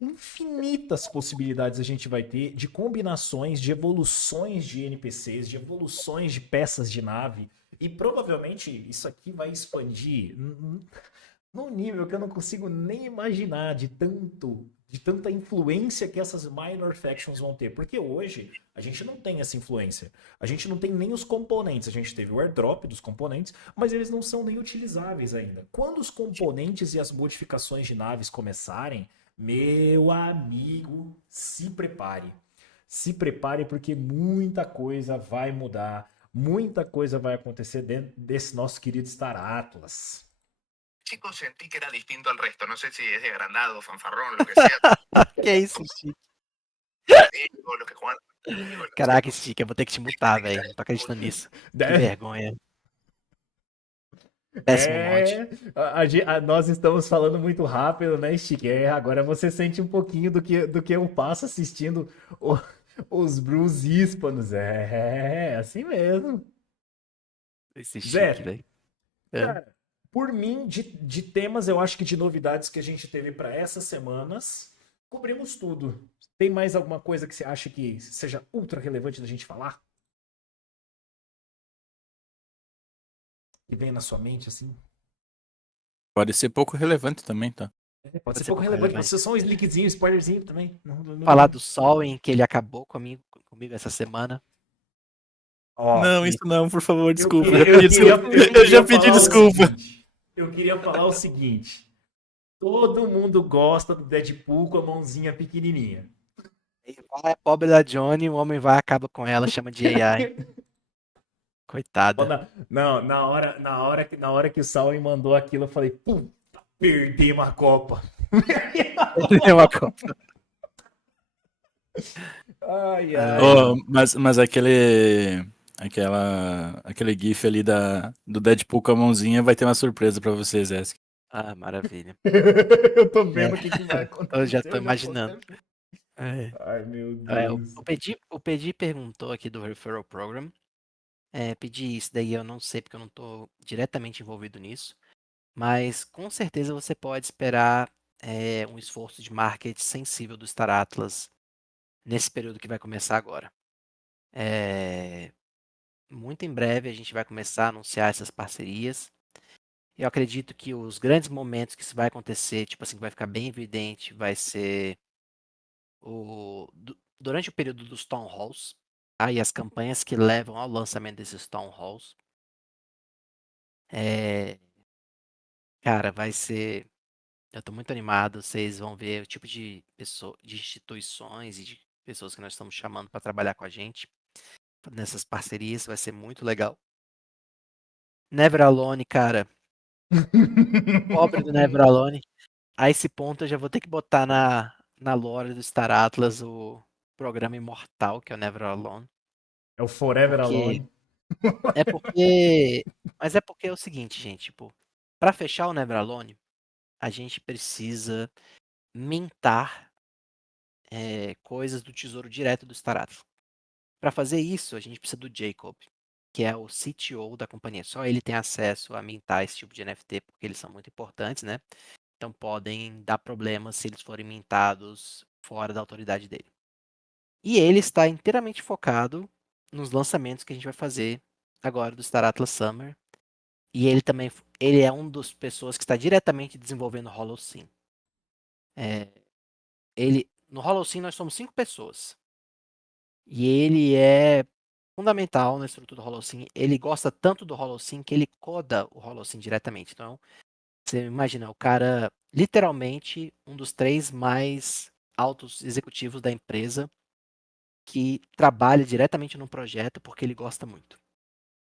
infinitas possibilidades a gente vai ter de combinações, de evoluções de NPCs, de evoluções de peças de nave. E provavelmente isso aqui vai expandir num nível que eu não consigo nem imaginar de tanta influência que essas minor factions vão ter. Porque hoje a gente não tem essa influência. A gente não tem nem os componentes. A gente teve o airdrop dos componentes, mas eles não são nem utilizáveis ainda. Quando os componentes e as modificações de naves começarem, meu amigo, se prepare. Se prepare porque muita coisa vai mudar. Muita coisa vai acontecer dentro desse nosso querido Star Atlas. Chico, sentí que era distinto al resto. No sé si es de agrandado, fanfarrón, lo que sea. Que isso, Chico? O los que juegan. Digo, Caraca, Chico, eu vou ter que te mutar, velho. Não tô acreditando nisso. Que vergonha. Péssimo mod. Nós estamos falando muito rápido, né, Stick? Agora você sente um pouquinho do que eu passo assistindo os Brews Hispanos. É assim mesmo. Esse Zé, Chico, velho. Cara, por mim, de temas, eu acho que de novidades que a gente teve para essas semanas, cobrimos tudo. Tem mais alguma coisa que você acha que seja ultra relevante da gente falar? Que vem na sua mente, assim? Pode ser pouco relevante também, tá? Pode ser pouco relevante, pode ser só um slickzinho, spoilerzinho também. Falar do Sol, em que ele acabou comigo essa semana. Ó, Não, isso não, por favor, desculpa. Eu já pedi desculpa. Eu queria falar o seguinte. Todo mundo gosta do Deadpool com a mãozinha pequenininha. Aí vai a pobre da Johnny, o homem vai, acaba com ela, chama de AI. Coitada. Não, na hora que o Salem mandou aquilo, eu falei, puta, perdemos a Copa. É uma Copa. Ai, ai. Oh, mas aquele gif ali do Deadpool com a mãozinha vai ter uma surpresa pra vocês, Esk. Ah, maravilha. Eu tô vendo o que vai acontecer. Eu já tô imaginando. Ai, meu Deus. O Pedi perguntou aqui do Referral Program. Pedi isso daí, eu não sei porque eu não tô diretamente envolvido nisso. Mas com certeza você pode esperar um esforço de marketing sensível do Star Atlas nesse período que vai começar agora. Muito em breve a gente vai começar a anunciar essas parcerias. Eu acredito que os grandes momentos que isso vai acontecer, tipo assim, que vai ficar bem evidente, vai ser durante o período dos Town Halls, tá? E as campanhas que levam ao lançamento desses Town Halls. Cara, vai ser... Eu tô muito animado, vocês vão ver o tipo de instituições e de pessoas que nós estamos chamando para trabalhar com a gente nessas parcerias, vai ser muito legal. Never Alone, cara. Pobre do Never Alone. A esse ponto eu já vou ter que botar na lore do Star Atlas o programa imortal, que é o Never Alone. É o Forever Alone. Mas é porque é o seguinte, gente, tipo, para fechar o Never Alone, a gente precisa mintar coisas do tesouro direto do Star Atlas. Para fazer isso, a gente precisa do Jacob, que é o CTO da companhia. Só ele tem acesso a mintar esse tipo de NFT, porque eles são muito importantes, né? Então podem dar problemas se eles forem mintados fora da autoridade dele. E ele está inteiramente focado nos lançamentos que a gente vai fazer agora do Star Atlas Summer. E ele é um dos pessoas que está diretamente desenvolvendo o Holocene. No Holocene nós somos 5 pessoas. E ele é fundamental na estrutura do Holocene. Ele gosta tanto do Holocene que ele coda o Holocene diretamente. Então, você imagina, o cara, literalmente, um dos 3 mais altos executivos da empresa que trabalha diretamente no projeto porque ele gosta muito.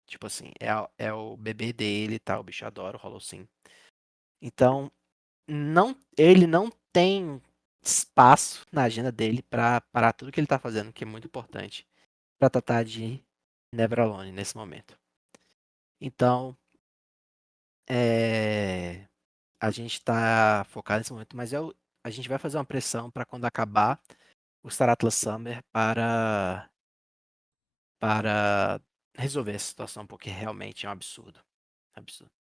Tipo assim, é o bebê dele, tá? O bicho adora o Holocene. Então, ele não tem espaço na agenda dele para parar tudo que ele tá fazendo, que é muito importante, para tratar de Never Alone nesse momento. Então, a gente está focado nesse momento, mas a gente vai fazer uma pressão para quando acabar o Star Atlas Summer para resolver essa situação, porque realmente é um absurdo. Absurdo.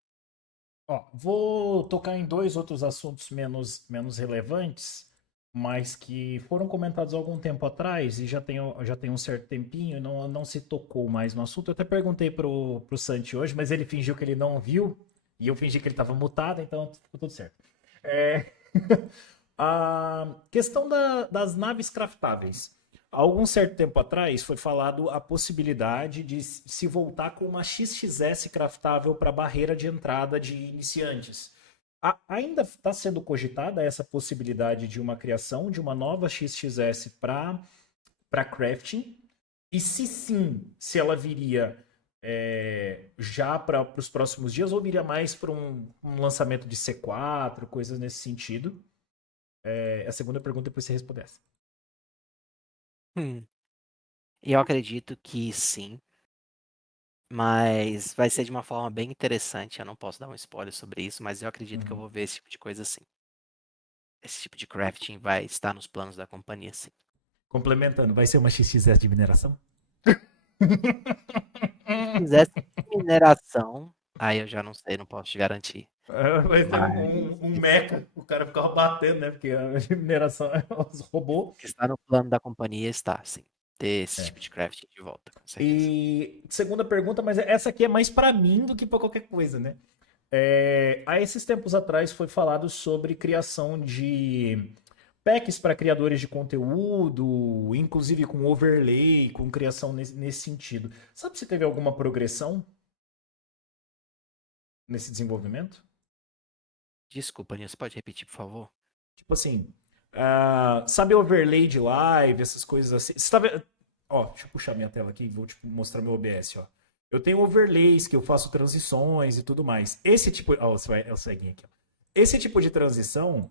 Ó, vou tocar em 2 outros assuntos menos relevantes, mas que foram comentados há algum tempo atrás e já tem um certo tempinho e não se tocou mais no assunto. Eu até perguntei pro Santi hoje, mas ele fingiu que ele não viu e eu fingi que ele estava mutado, então ficou tudo certo. A questão das naves craftáveis. Há algum certo tempo atrás foi falado a possibilidade de se voltar com uma XXS craftável para barreira de entrada de iniciantes. Ainda está sendo cogitada essa possibilidade de uma criação de uma nova XXS para crafting? E se sim, se ela viria já para os próximos dias ou viria mais para um lançamento de C4, coisas nesse sentido? A segunda pergunta depois você responde essa. Eu acredito que sim, mas vai ser de uma forma bem interessante. Eu não posso dar um spoiler sobre isso, mas eu acredito que eu vou ver esse tipo de coisa sim. Esse tipo de crafting vai estar nos planos da companhia, sim. Complementando, vai ser uma XXS de mineração? Se fizesse mineração, aí eu já não sei, não posso te garantir. Vai ter Mas um mecha, o cara ficava batendo, né? Porque a mineração é os robôs. que está no plano da companhia está, sim. Ter esse tipo de crafting de volta, com certeza. E segunda pergunta, mas essa aqui é mais para mim do que para qualquer coisa, né? Há esses tempos atrás foi falado sobre criação de packs para criadores de conteúdo, inclusive com overlay, com criação nesse sentido. Sabe se teve alguma progressão nesse desenvolvimento? Desculpa, Nilson, pode repetir, por favor? Tipo assim, sabe overlay de live, essas coisas assim. Você tá vendo? Ó, deixa eu puxar minha tela aqui e vou mostrar meu OBS, ó. Eu tenho overlays que eu faço transições e tudo mais. Esse tipo, é o ceguinho aqui, ó. Esse tipo de transição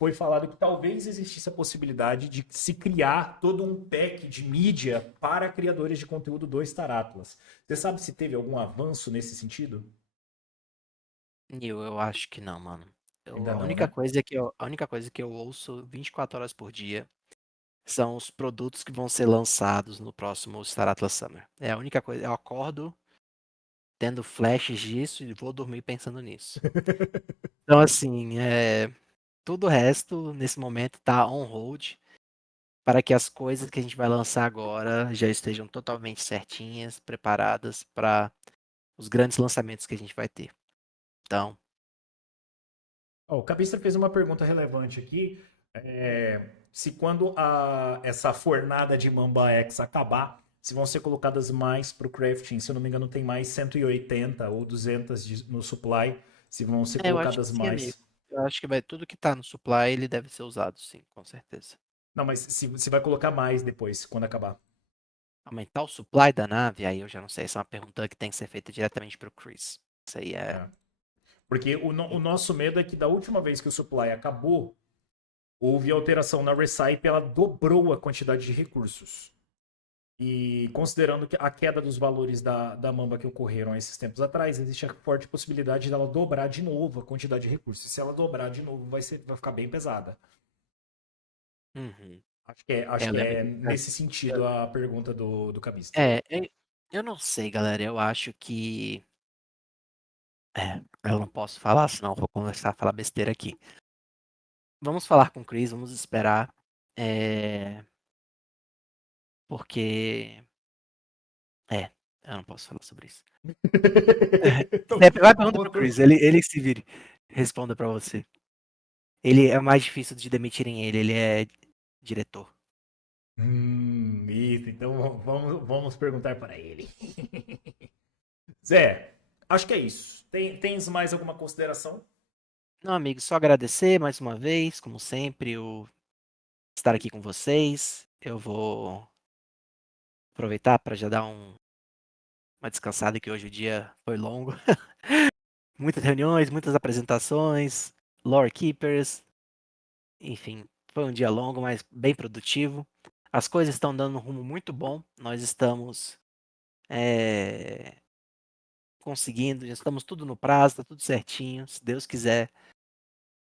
foi falado que talvez existisse a possibilidade de se criar todo um pack de mídia para criadores de conteúdo do Star Atlas. Você sabe se teve algum avanço nesse sentido? Nil, eu acho que não, mano. Ainda A não, única né? coisa que eu ouço 24 horas por dia são os produtos que vão ser lançados no próximo Star Atlas Summer. É a única coisa. Eu acordo tendo flashes disso e vou dormir pensando nisso. Então, assim, tudo o resto, nesse momento, tá on hold para que as coisas que a gente vai lançar agora já estejam totalmente certinhas, preparadas para os grandes lançamentos que a gente vai ter. Então, Ó, o Cabistra fez uma pergunta relevante aqui. Se quando essa fornada de Mamba X acabar, se vão ser colocadas mais para o crafting. Se eu não me engano, tem mais 180 ou 200 no supply. Se vão ser eu acho que colocadas sim, amigo. mais. Eu acho que tudo que tá no supply, ele deve ser usado, sim, com certeza. Não, mas se vai colocar mais depois, quando acabar. Aumentar o supply da nave, aí eu já não sei. Essa é uma pergunta que tem que ser feita diretamente pro Chris. Isso aí é. Porque o nosso medo é que da última vez que o supply acabou, houve alteração na Recipe, ela dobrou a quantidade de recursos. E considerando que a queda dos valores da Mamba que ocorreram esses tempos atrás, existe a forte possibilidade dela dobrar de novo a quantidade de recursos. E se ela dobrar de novo, vai ficar bem pesada. Uhum. Acho Eu que lembro é que. nesse sentido a pergunta do Cabista. Eu não sei, galera. Eu acho que. Eu não posso falar, senão eu vou começar a falar besteira aqui. Vamos falar com o Chris, vamos esperar. É, porque. Eu não posso falar sobre isso. Então, Vai perguntar pro botou- Chris, ele se vire. Responda pra você. Ele é mais difícil de demitirem ele é diretor. Isso, então vamos perguntar para ele. Zé, acho que é isso. Tens mais alguma consideração? Não, amigo, só agradecer mais uma vez, como sempre, o estar aqui com vocês. Eu vou aproveitar para já dar uma descansada, que hoje o dia foi longo. Muitas reuniões, muitas apresentações, lore keepers, enfim, foi um dia longo, mas bem produtivo. As coisas estão dando um rumo muito bom. Nós estamos conseguindo, já estamos tudo no prazo, está tudo certinho. Se Deus quiser,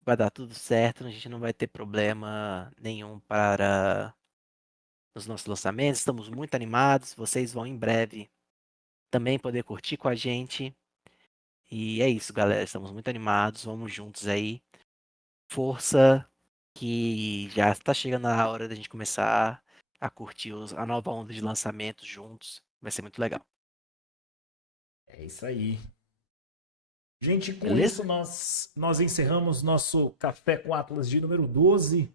vai dar tudo certo. A gente não vai ter problema nenhum para os nossos lançamentos. Estamos muito animados. Vocês vão em breve também poder curtir com a gente. E é isso, galera. Estamos muito animados. Vamos juntos aí. Força, que já está chegando a hora da gente começar a curtir a nova onda de lançamentos juntos. Vai ser muito legal. É isso aí. Gente, com Beleza? isso nós encerramos nosso Café com Atlas de número 12.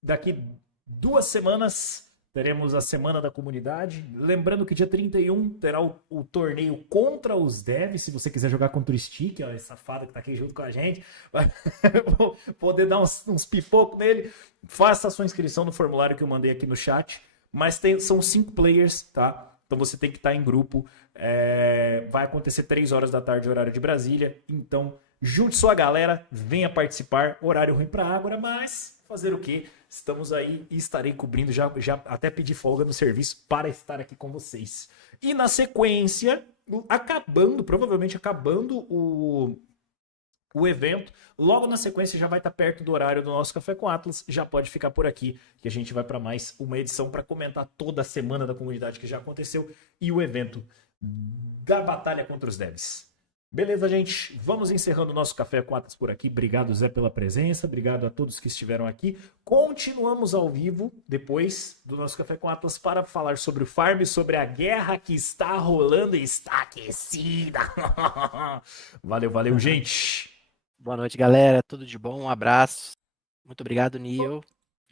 Daqui 2 semanas teremos a Semana da Comunidade. Lembrando que dia 31 terá o torneio contra os devs. Se você quiser jogar contra o Stick, ó, esse safado que tá aqui junto com a gente, vai poder dar uns pipocos nele. Faça a sua inscrição no formulário que eu mandei aqui no chat. Mas são 5 players, tá? Então você tem que estar em grupo. Vai acontecer 3 horas da tarde, horário de Brasília. Então, junte sua galera, venha participar. Horário ruim para Ágora, mas fazer o quê? Estamos aí e estarei cobrindo. Já até pedi folga no serviço para estar aqui com vocês. E na sequência, provavelmente acabando o evento, logo na sequência já vai estar perto do horário do nosso Café com Atlas, já pode ficar por aqui, que a gente vai para mais uma edição para comentar toda a semana da comunidade que já aconteceu e o evento da batalha contra os devs. Beleza, gente? Vamos encerrando o nosso Café com Atlas por aqui. Obrigado, Zé, pela presença. Obrigado a todos que estiveram aqui. Continuamos ao vivo, depois do nosso Café com Atlas, para falar sobre o farm, sobre a guerra que está rolando e está aquecida. Valeu, gente. Boa noite, galera. Tudo de bom. Um abraço. Muito obrigado, Nil.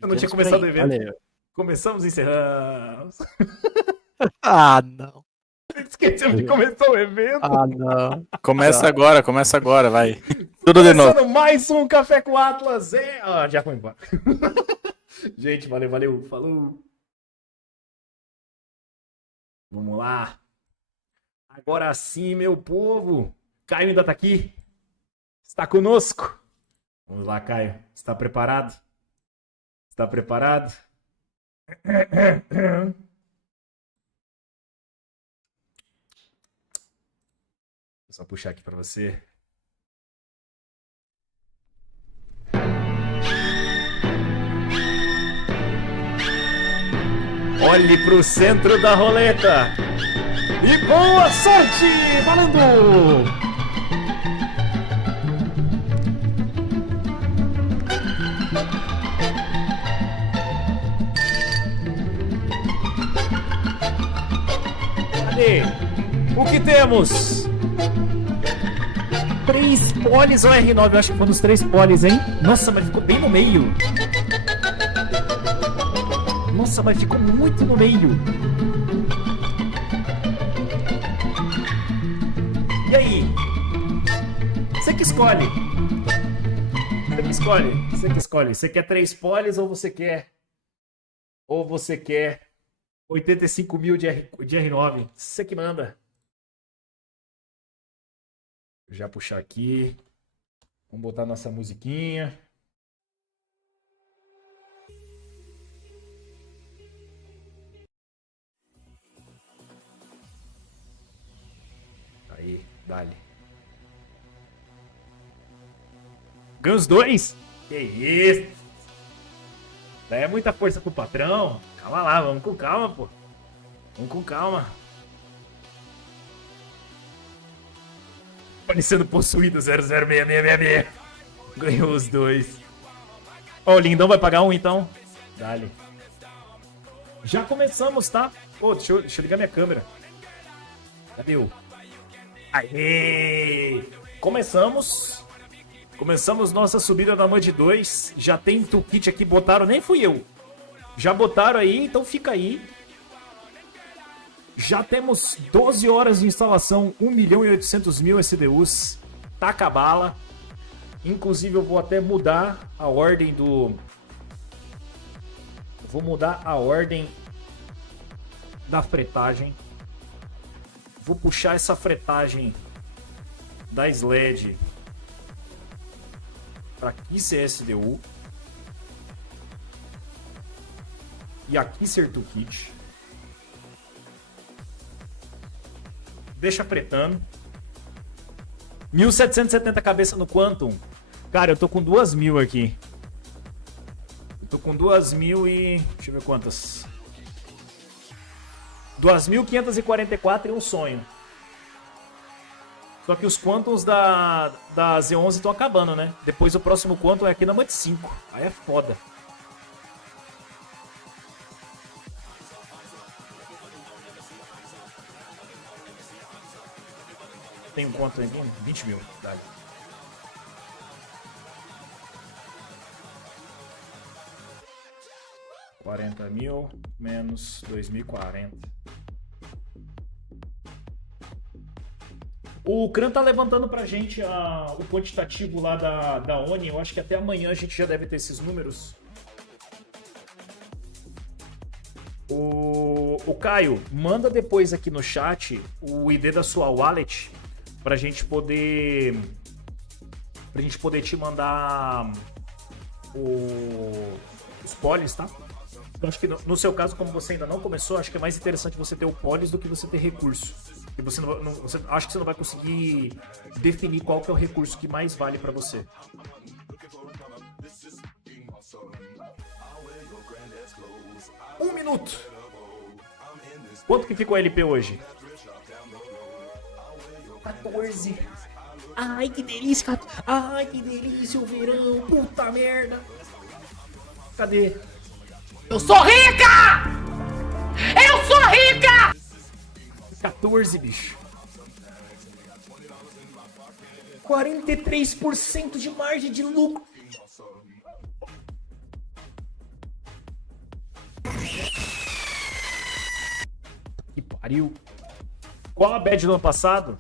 Eu não tinha Vemos por começado aí. o evento. Valeu. Começamos e encerramos. Não. Esquecemos de começar o evento. Não. Começa agora, vai. Tudo de novo. Começando mais um Café com Atlas. Já foi embora. Gente, valeu. Falou. Vamos lá. Agora sim, meu povo. Caio ainda tá aqui. Está conosco. Vamos lá, Caio. Está preparado? Está preparado? Vou só puxar aqui para você. Olhe pro centro da roleta. E boa sorte! Valendo! Cadê? O que temos? 3 polis ou R9? Eu acho que foi nos 3 polis, hein? Nossa, mas ficou bem no meio. Nossa, mas ficou muito no meio. E aí? Você que escolhe. Você quer 3 polis ou você quer 85 mil de R9? Você que manda. Vou já puxar aqui. Vamos botar nossa musiquinha. Aí, dale. Ganha os dois? Que isso? Daí é muita força pro patrão. Calma lá, vamos com calma, pô. Vamos com calma. Parecendo possuído 006666. Ganhou os dois. Ó, o Lindão vai pagar um então. Dale. Já começamos, tá? Pô, deixa eu ligar minha câmera. Cadê o? Aê! Começamos. Começamos nossa subida da MUD 2. Já tem toolkit aqui, botaram, nem fui eu. Já botaram aí, então fica aí. Já temos 12 horas de instalação, 1.800.000 SDUs. Taca a bala. Inclusive eu vou até mudar a ordem do... Vou mudar a ordem da fretagem. Vou puxar essa fretagem da SLED para aqui ser SDU. E aqui ser toolkit. Deixa fretando. 1.770 cabeça no Quantum. Cara, eu tô com 2.000 aqui. Eu tô com 2.000 e... Deixa eu ver quantas. 2.544 e um sonho. Só que os Quantums da Z11 estão acabando, né? Depois o próximo Quantum é aqui na MUD 5. Aí é foda. Tem um Quantum aqui? 20.000. Dale. $40.000 menos 2.040. O Kran tá levantando pra gente o quantitativo lá da ONI. Eu acho que até amanhã a gente já deve ter esses números. O Caio, manda depois aqui no chat o ID da sua wallet pra gente poder te mandar os polis, tá? Eu acho que no seu caso, como você ainda não começou, acho que é mais interessante você ter o polis do que você ter recurso. E você acho que você não vai conseguir definir qual que é o recurso que mais vale pra você. Um minuto. Quanto que ficou a LP hoje? 14. Ai, que delícia. Ai, que delícia o verão. Puta merda. Cadê? Eu sou rica! Eu sou rica! 14, bicho. 43% de margem de lucro. Que pariu. Qual a bad do ano passado?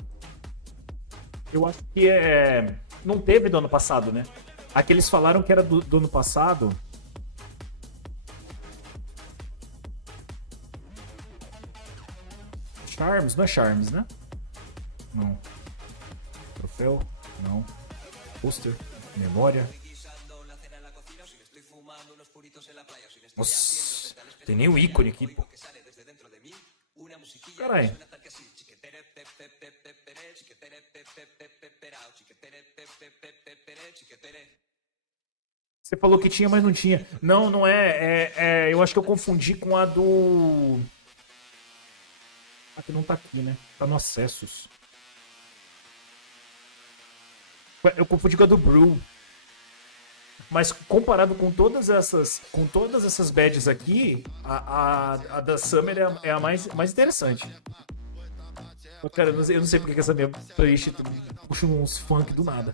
Eu acho que não teve do ano passado, né? Aqueles falaram que era do ano passado. Charms? Não é Charms, né? Não. Troféu? Não. Poster? Memória? Nossa, tem nem o ícone aqui, pô. Caralho. Você falou que tinha, mas não tinha. Não, não é. Eu acho que eu confundi com a do... Ah, que não tá aqui, né? Tá no acessos. Eu confundi com a do Brew. Mas comparado com todas essas badges aqui, a da Summer é a mais interessante. Cara, eu não sei porque que essa minha playlist puxa uns funk do nada.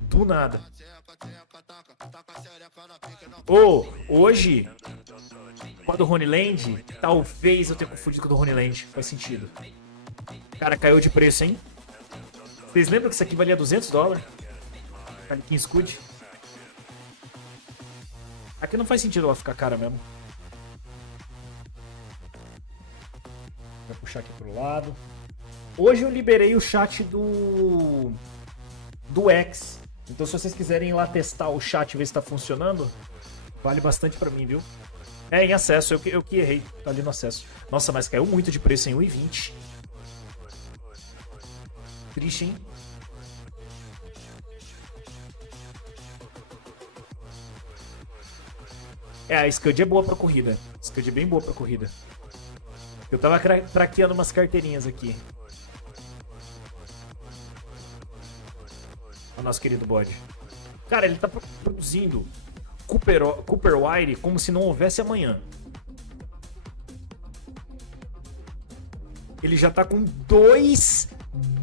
Do nada. Hoje, com a do Honeyland, talvez eu tenha confundido com a do Honeyland. Faz sentido. Cara, caiu de preço, hein? Vocês lembram que isso aqui valia $200? Caliquinho Scud. Aqui não faz sentido ela ficar cara mesmo. Vou puxar aqui pro lado. Hoje eu liberei o chat do X. Então se vocês quiserem ir lá testar o chat e ver se tá funcionando, vale bastante pra mim, viu? É em acesso, eu que errei. Tá ali no acesso. Nossa, mas caiu muito de preço em 1,20. triste, hein? É, a Scud é boa pra corrida. A Scud é bem boa pra corrida. Eu tava craqueando umas carteirinhas aqui. O nosso querido bode. Cara, ele tá produzindo Cooper Wire como se não houvesse amanhã. Ele já tá com 2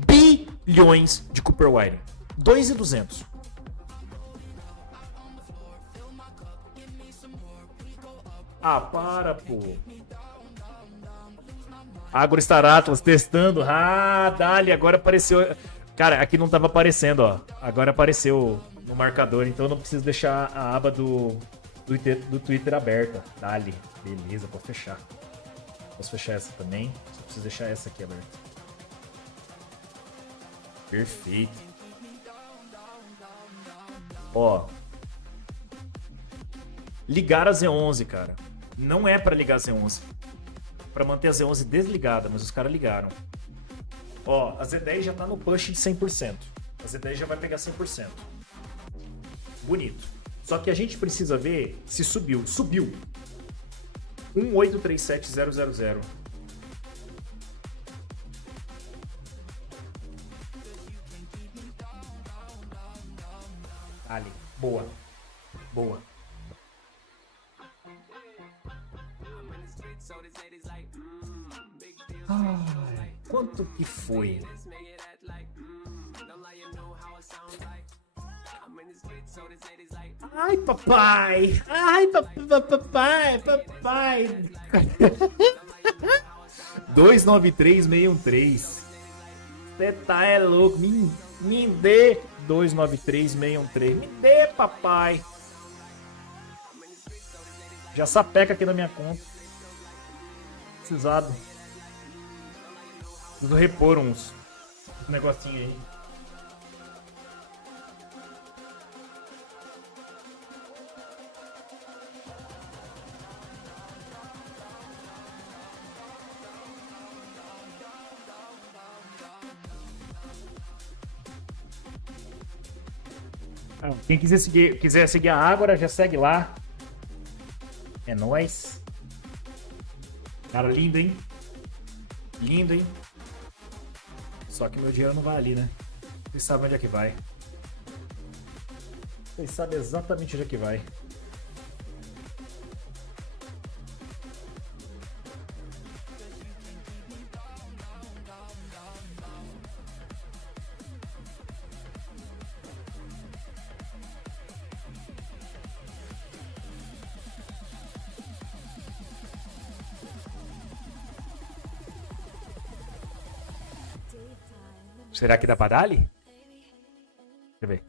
bilhões de Cooper Wire. 2.200. Ah, para, pô. AgroStar Atlas testando. Ah, dali, agora apareceu. Cara, aqui não tava aparecendo, ó. Agora apareceu no marcador, então eu não preciso deixar a aba do Twitter aberta. Dali, beleza, pode fechar. Posso fechar essa também. Só preciso deixar essa aqui aberta. Perfeito. Ó. Ligar a Z11, cara. Não é pra ligar a Z11. Pra manter a Z11 desligada, mas os caras ligaram. Ó, a Z10 já tá no push de 100%. A Z10 já vai pegar 100%. Bonito. Só que a gente precisa ver se subiu. Subiu. 1837000. Ali. Boa. Boa. Ai, quanto que foi? Ai, papai! Ai, papai! 293613. Você tá é louco? Me dê 293613. Me dê, papai! Já sapeca aqui na minha conta. Precisado. Preciso repor uns negocinho aí. Quem quiser seguir a Ágora, já segue lá. É nóis. Cara, lindo, hein? Lindo, hein? Só que meu dinheiro não vai ali, né? Vocês sabem onde é que vai. Vocês sabem exatamente onde é que vai. Será que dá pra dar ali? Deixa eu ver.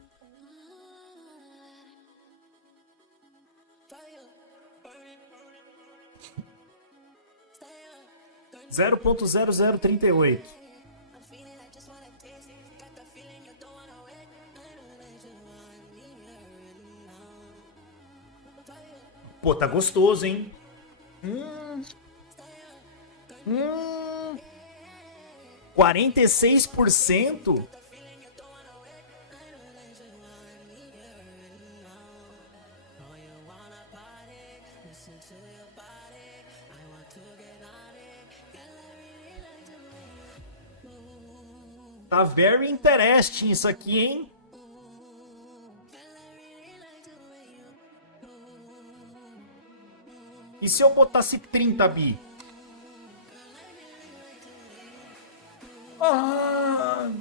.0038. Pô, tá gostoso, hein? 46%? Tá very interesting isso aqui, hein? E se eu botasse 30 bi? Ah!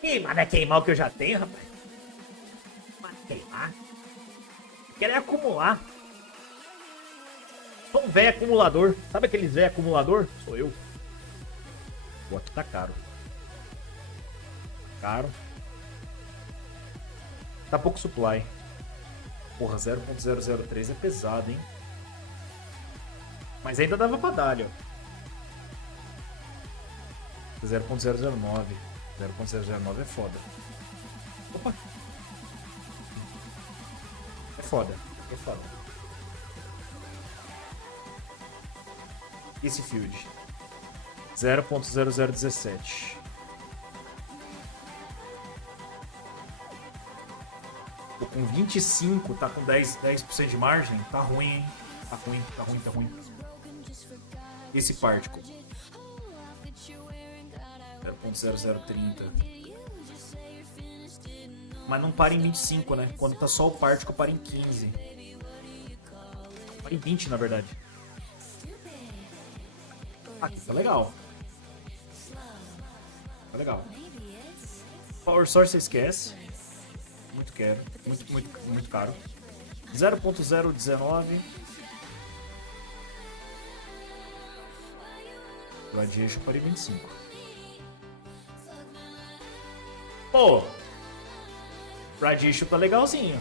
Queimar, não é queimar o que eu já tenho, rapaz. Mas queimar? Quero é acumular. Sou um velho acumulador. Sabe aqueles velho acumulador? Sou eu. Pô, aqui tá caro. Caro. Tá pouco supply. Porra, 0.003 é pesado, hein? Mas ainda dava pra dar, ó. 0.009. 0.009 é foda. Opa! É foda. É foda. Esse field. 0.0017. Tô com 25, tá com 10% de margem. Tá ruim, hein? Tá ruim, tá ruim, tá ruim. Esse particle. 0.0030. Mas não para em 25, né? Quando tá só o particle, para em 15. Para em 20, na verdade. Aqui tá legal. Tá legal. Power Source esquece. Muito caro. Muito caro. 0.019. Radiation para em 25. Pô! Radiation tá legalzinho.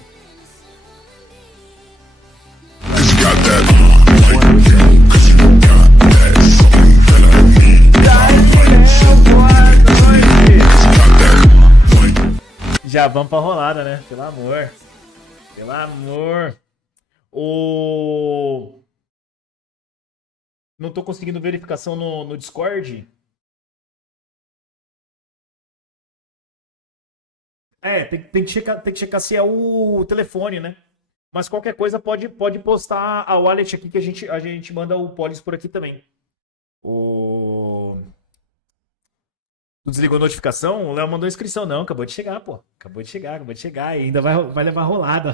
Já vamos pra rolada, né? Pelo amor. Pelo amor. Não tô conseguindo verificação no Discord. Tem que checar se é o telefone, né? Mas qualquer coisa pode postar a wallet aqui que a gente manda o Polis por aqui também. Tu desligou a notificação? O Léo mandou inscrição. Não, acabou de chegar, pô. Acabou de chegar. E ainda vai levar rolado.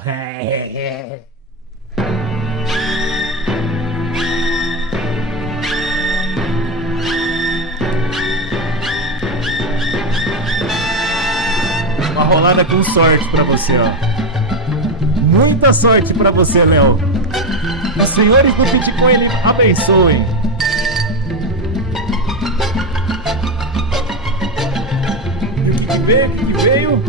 Uma rolada com sorte pra você, ó. Muita sorte pra você, Léo. Os senhores do Bitcoin ele abençoem. O que veio?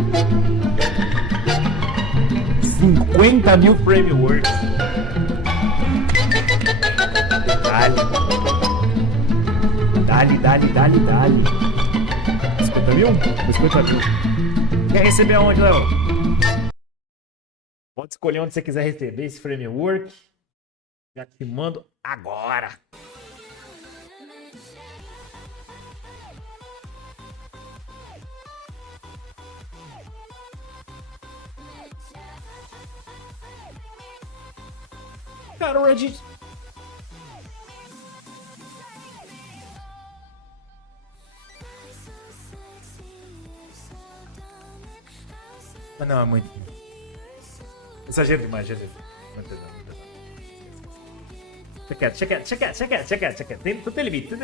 50 mil frameworks. Dali. 50 mil? 50 mil. Quer receber aonde, Léo? Pode escolher onde você quiser receber esse framework. Já te mando agora. Cara, o Reddit... Não, é muito... Exagero demais, exagero. Muito pesado. Deixa quieto. Tudo tem limite.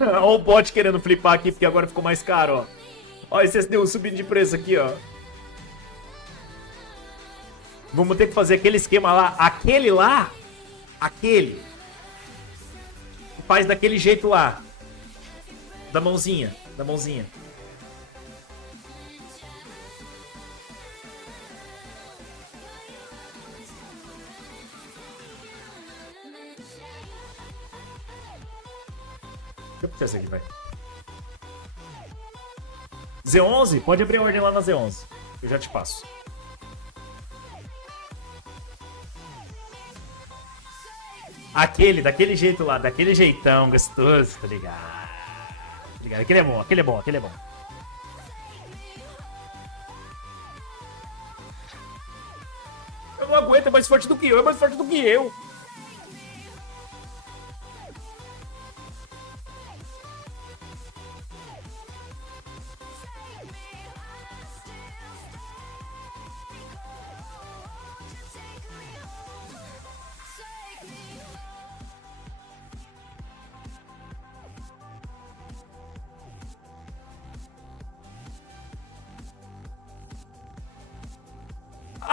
Olha o bot querendo flipar aqui, porque agora ficou mais caro, ó. Olha esse SDU subindo de preço aqui, ó. Vamos ter que fazer aquele esquema lá. Aquele. Faz daquele jeito lá. Da mãozinha. Deixa eu puxar essa aqui, vai. Z11? Pode abrir a ordem lá na Z11. Eu já te passo. Daquele jeito lá, daquele jeitão gostoso, tá ligado? Aquele é bom. Eu não aguento, é mais forte do que eu.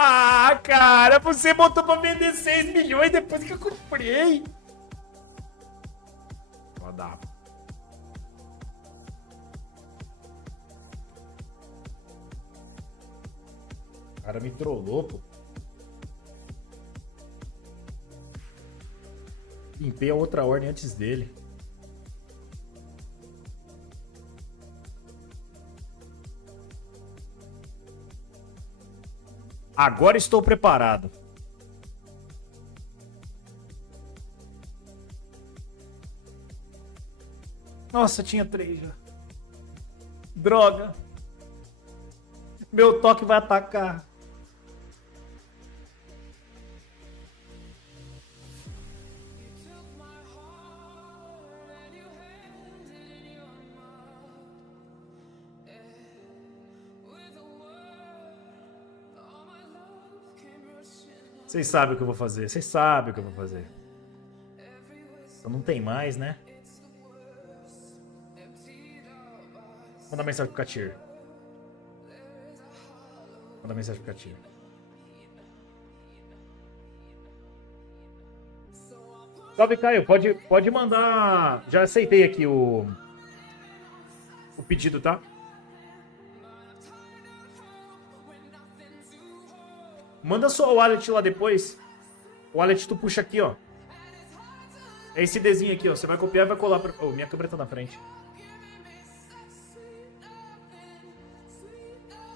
Ah, cara, você botou pra vender 6 milhões depois que eu comprei. Foda. O cara me trollou, pô. Limpei a outra ordem antes dele. Agora estou preparado. Nossa, tinha 3 já. Droga. Meu toque vai atacar. Vocês sabem o que eu vou fazer. Vocês sabem o que eu vou fazer. Então não tem mais, né? Manda mensagem pro Katir. Manda mensagem pro Katir. Salve, Caio. Pode mandar. Já aceitei aqui o pedido, tá? Manda só o wallet lá depois. O wallet tu puxa aqui, ó. É esse Dzinho aqui, ó. Você vai copiar e vai colar pra... Oh, minha câmera tá na frente.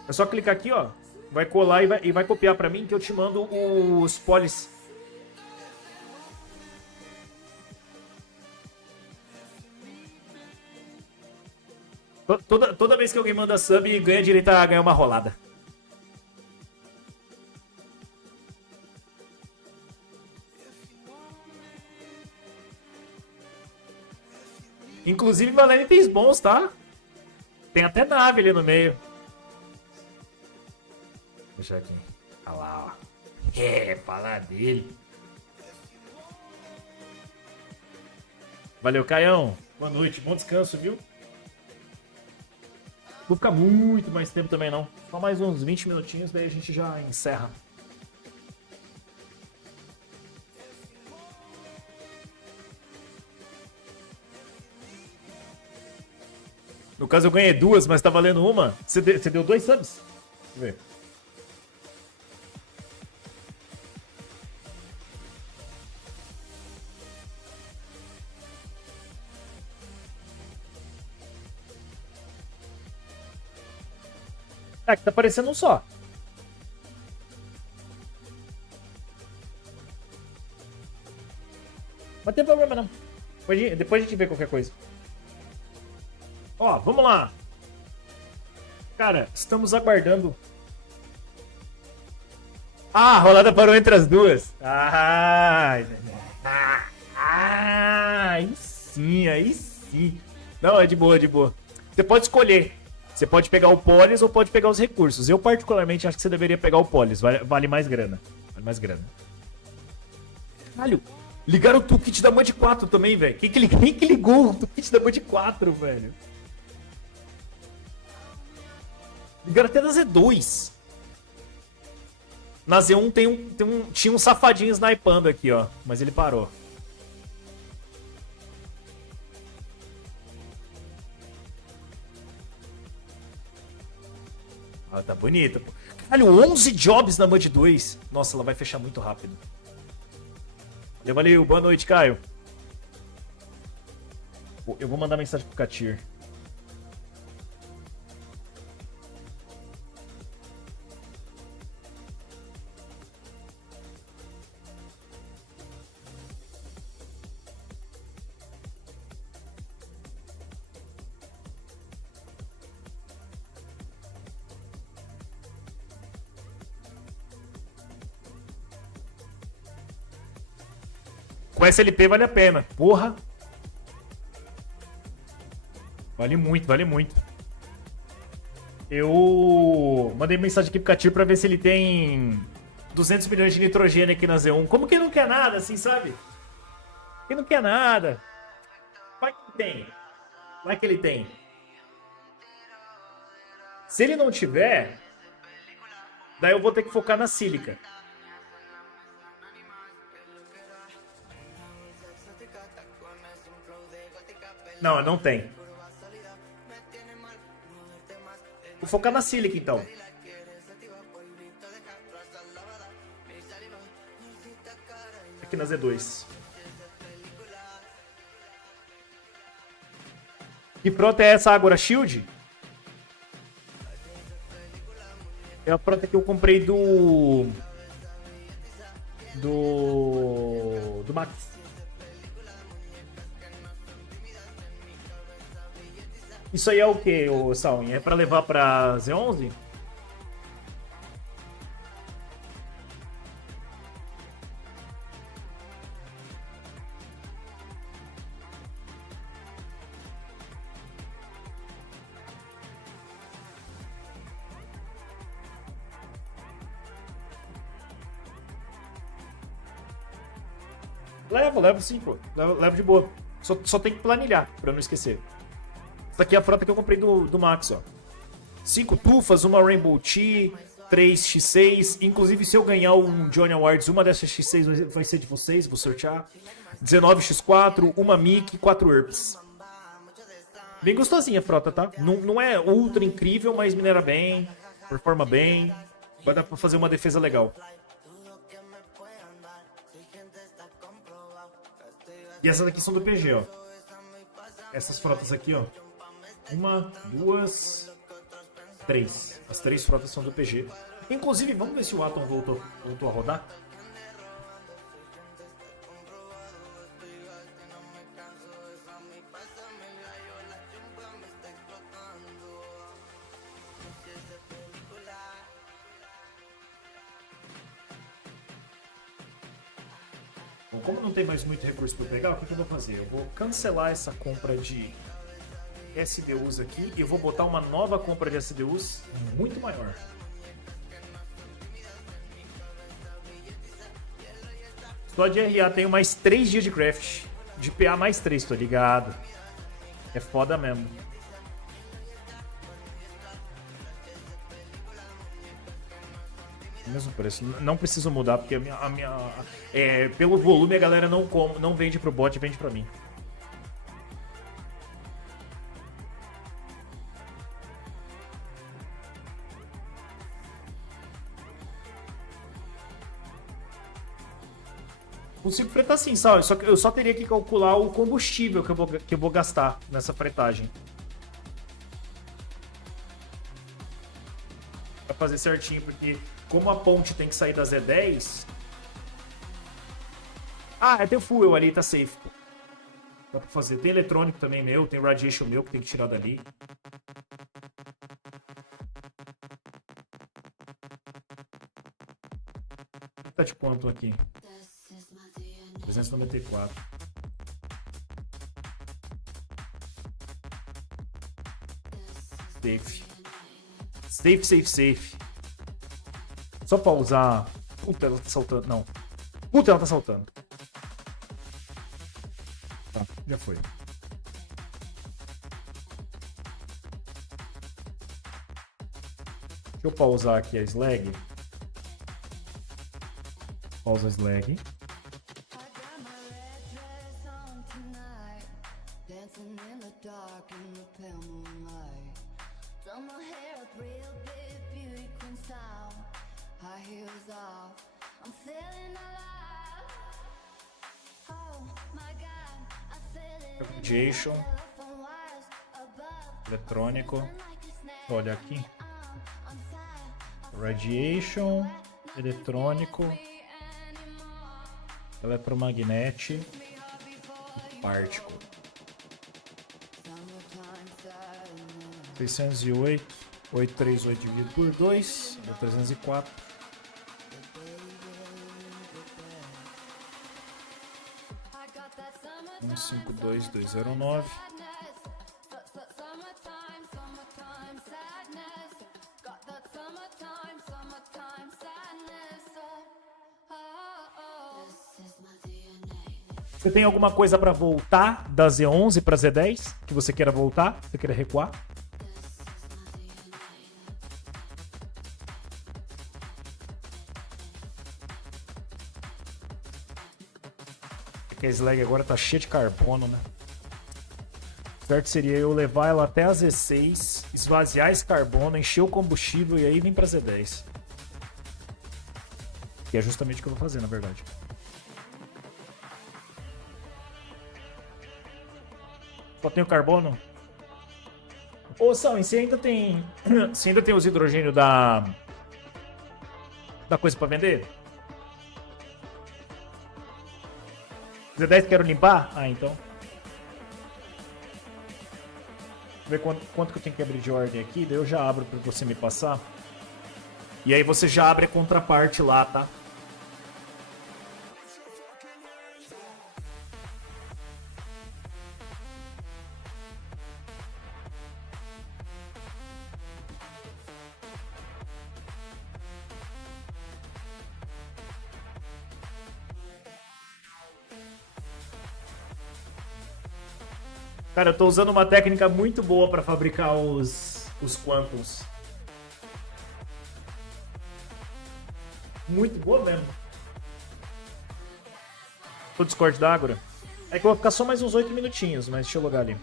É só clicar aqui, ó. Vai colar e vai copiar pra mim que eu te mando os polis. Toda vez que alguém manda sub, ganha direito a ganhar uma rolada. Inclusive, valendo itens bons, tá? Tem até nave ali no meio. Deixa aqui. Olha lá, ó. É, falar dele. Valeu, Caião. Boa noite, bom descanso, viu? Vou ficar muito mais tempo também, não. Só mais uns 20 minutinhos, daí a gente já encerra. No caso, eu ganhei 2, mas tá valendo uma. Você deu 2 subs? Deixa eu ver. Aqui tá aparecendo um só. Mas não tem problema não. Depois a gente vê qualquer coisa. Ó, vamos lá. Cara, estamos aguardando. Ah, a rolada parou entre as duas. Aí sim, aí sim. Não, é de boa, é de boa. Você pode escolher. Você pode pegar o Polis ou pode pegar os recursos. Eu, particularmente, acho que você deveria pegar o Polis. Vale mais grana. Vale mais grana. Caralho, ligaram o toolkit da Mud 4 também, velho. Quem que ligou o toolkit da Mud 4, velho? Ligaram até da Z2. Na Z1 tinha um safadinho snipando aqui, ó. Mas ele parou. Ah, tá bonita, pô. Caralho, 11 jobs na Mud 2. Nossa, ela vai fechar muito rápido. Valeu, boa noite, Caio. Eu vou mandar mensagem pro Katir. Com SLP vale a pena. Porra. Vale muito, vale muito. Eu mandei mensagem aqui pro Katir pra ver se ele tem 200 milhões de nitrogênio aqui na Z1. Como que não quer nada, assim, sabe? Quem não quer nada. Vai que tem. Vai que ele tem. Se ele não tiver, daí eu vou ter que focar na sílica. Não, não tem. Vou focar na sílica, então. Aqui na Z2. Que prota é essa Agora Shield? É a prota que eu comprei do Max. Isso aí é o que, ô Salwin? É pra levar pra Z11? Levo sim, pô. Levo de boa. Só tem que planilhar, pra não esquecer. Essa aqui é a frota que eu comprei do Max, ó. 5 tufas, uma Rainbow Tea, 3 X6. Inclusive, se eu ganhar um Johnny Awards, uma dessas X6 vai ser de vocês, vou sortear. 19 X4, uma Mickey, 4 Herbs. Bem gostosinha a frota, tá? Não é ultra incrível, mas minera bem, performa bem. Vai dar pra fazer uma defesa legal. E essas aqui são do PG, ó. Essas frotas aqui, ó. 1, 2, 3. As 3 frotas são do PG. Inclusive, vamos ver se o Atom voltou a rodar. Bom, como não tem mais muito recurso para pegar, o que eu vou fazer? Eu vou cancelar essa compra de SDUs aqui e eu vou botar uma nova compra de SDUs muito maior. Só de RA tenho mais 3 dias de craft. De PA mais 3, tô ligado. É foda mesmo. Mesmo preço. Não preciso mudar, porque pelo volume a galera não vende pro bot, vende pra mim. Consigo fretar sim, sabe? Só que eu só teria que calcular o combustível que eu vou gastar nessa fretagem. Pra fazer certinho, porque como a ponte tem que sair da Z10... Ah, tem o fuel ali, tá safe. Dá pra fazer. Tem eletrônico também meu, tem radiation meu que tem que tirar dali. Tá de quanto aqui? 394. Safe. Só pra usar... Puta, ela tá saltando. Não. Puta, ela tá saltando. Tá, já foi. Deixa eu pausar aqui a slag. Pausa a slag. Radiation, eletrônico, olha aqui, radiation, eletrônico, eletromagnético, particle. 608, 838 dividido por 2, dá 304. 152209. Você tem alguma coisa para voltar da Z11 para Z10 que você queira voltar? Você queira recuar? Porque a slag agora tá cheia de carbono, né? O certo seria eu levar ela até a Z6, esvaziar esse carbono, encher o combustível e aí vir pra Z10. Que é justamente o que eu vou fazer, na verdade. Só tem o carbono? Ô, Sam, você ainda tem. Você ainda tem os hidrogênio da coisa pra vender? Z10 quero limpar? Ah, então. ver quanto que eu tenho que abrir de ordem aqui, daí eu já abro pra você me passar. E aí você já abre a contraparte lá, tá? Cara, eu tô usando uma técnica muito boa pra fabricar os Quantums. Muito boa mesmo. O Discord da Ágora. É que eu vou ficar só mais uns 8 minutinhos, mas deixa eu logar ali.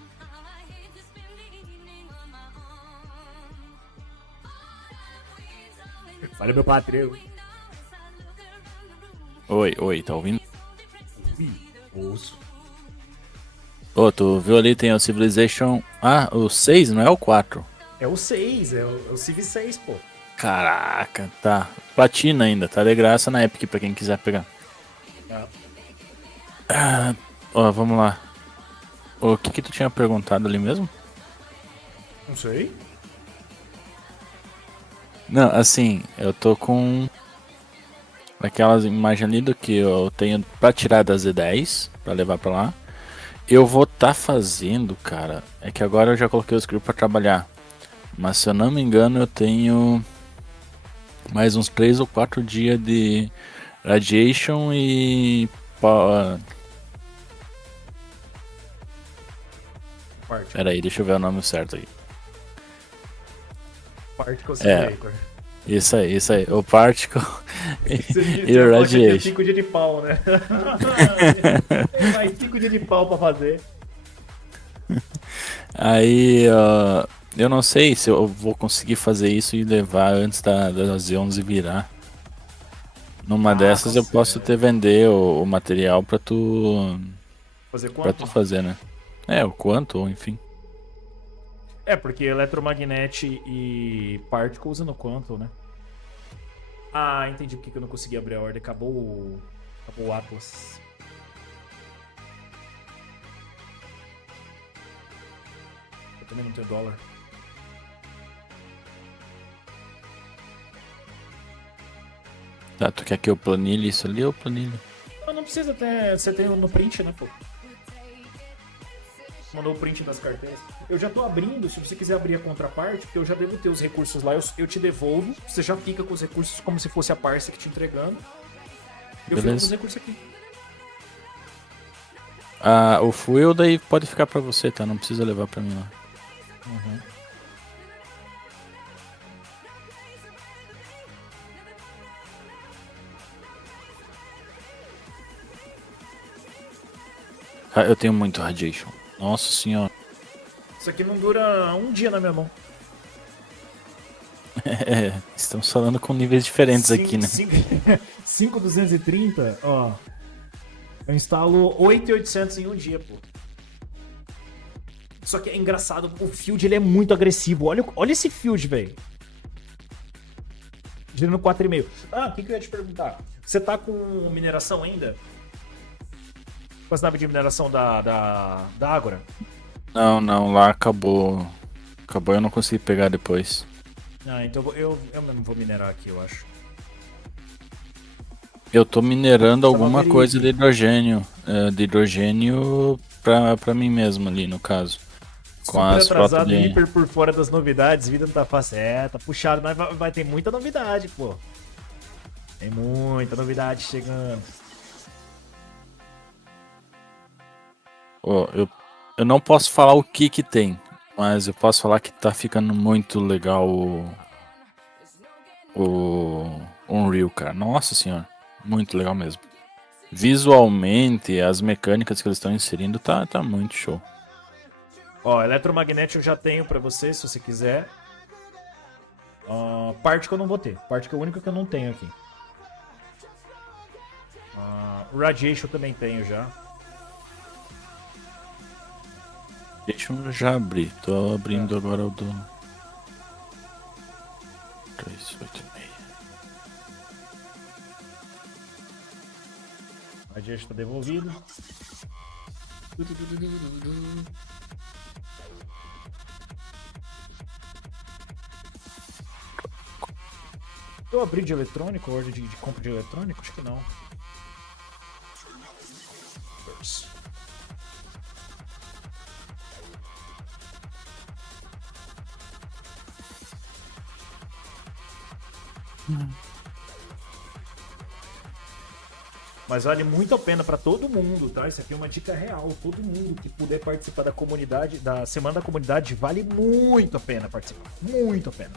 Valeu, meu patrão. Oi, tá ouvindo? Ouço. Ô, tu viu ali, tem o Civilization... Ah, o 6, não é o 4? É o 6, é o Civ 6, pô. Caraca, tá. Platina ainda, tá de graça na Epic pra quem quiser pegar. Ó, vamos lá. O que tu tinha perguntado ali mesmo? Não sei. Não, assim, eu tô com aquelas imagens ali do que eu tenho pra tirar da Z10, pra levar pra lá. Eu vou tá fazendo, cara, é que agora eu já coloquei o script pra trabalhar. Mas se eu não me engano eu tenho mais uns 3 ou 4 dias de radiation e... Pera aí, deixa eu ver o nome certo aí. Particle É. Simulator. Isso aí, o Particle e Você o tinha Radiation. 5 dias de pau, né? Tem mais 5 dias de pau pra fazer. Aí, eu não sei se eu vou conseguir fazer isso e levar antes das 11 virar. Numa dessas eu posso consegue. te vender o material pra tu Fazer para quanto? tu fazer, né? É, o quanto, ou enfim. É, porque eletromagnete e particle usa no quantum, né? Ah, entendi porque que eu não consegui abrir a ordem. Acabou o Atlas. Eu também não tenho dólar. Tá, tu quer que eu planilhe isso ali ou planilhe? Não precisa ter. Você tem no print, né, pô? Mandou o print das carteiras. Eu já tô abrindo, se você quiser abrir a contraparte, porque eu já devo ter os recursos lá, eu te devolvo, você já fica com os recursos como se fosse a Parsec te entregando. Eu fico com os recursos aqui. Ah, o fuel daí pode ficar pra você, tá? Não precisa levar pra mim lá. Uhum. Ah, eu tenho muito radiation. Nossa senhora. Isso aqui não dura um dia na minha mão. É, estamos falando com níveis diferentes aqui, né? 5230, ó. Eu instalo 8.800 em um dia, pô. Só que é engraçado, o field ele é muito agressivo. Olha esse field, velho. Girando 4,5. Ah, o que eu ia te perguntar? Você tá com mineração ainda? Com as naves de mineração da Ágora? Não, lá acabou. Acabou, eu não consegui pegar depois. Ah, então eu mesmo vou minerar aqui, eu acho. Eu tô minerando alguma Verídico. coisa de hidrogênio. De hidrogênio pra mim mesmo ali, no caso. Com Super as frotas atrasado, de... hiper por fora das novidades, vida não tá fácil. É, tá puxado, mas vai ter muita novidade, pô. Tem muita novidade chegando. Ó, eu não posso falar o que tem, mas eu posso falar que tá ficando muito legal o Unreal, cara. Nossa senhora, muito legal mesmo. Visualmente, as mecânicas que eles estão inserindo tá muito show. Ó, eletromagnético eu já tenho pra você, se você quiser. Parte que eu não vou ter. Parte que é o único que eu não tenho aqui. Radiation eu também tenho já. Deixa eu já abrir. Tô abrindo agora o do 386. Radiation tá devolvido. Eu abri de eletrônico, ordem de compra de eletrônico? Acho que não. Mas vale muito a pena pra todo mundo, tá? Isso aqui é uma dica real. Todo mundo que puder participar da comunidade, da Semana da Comunidade, vale muito a pena participar. Muito a pena.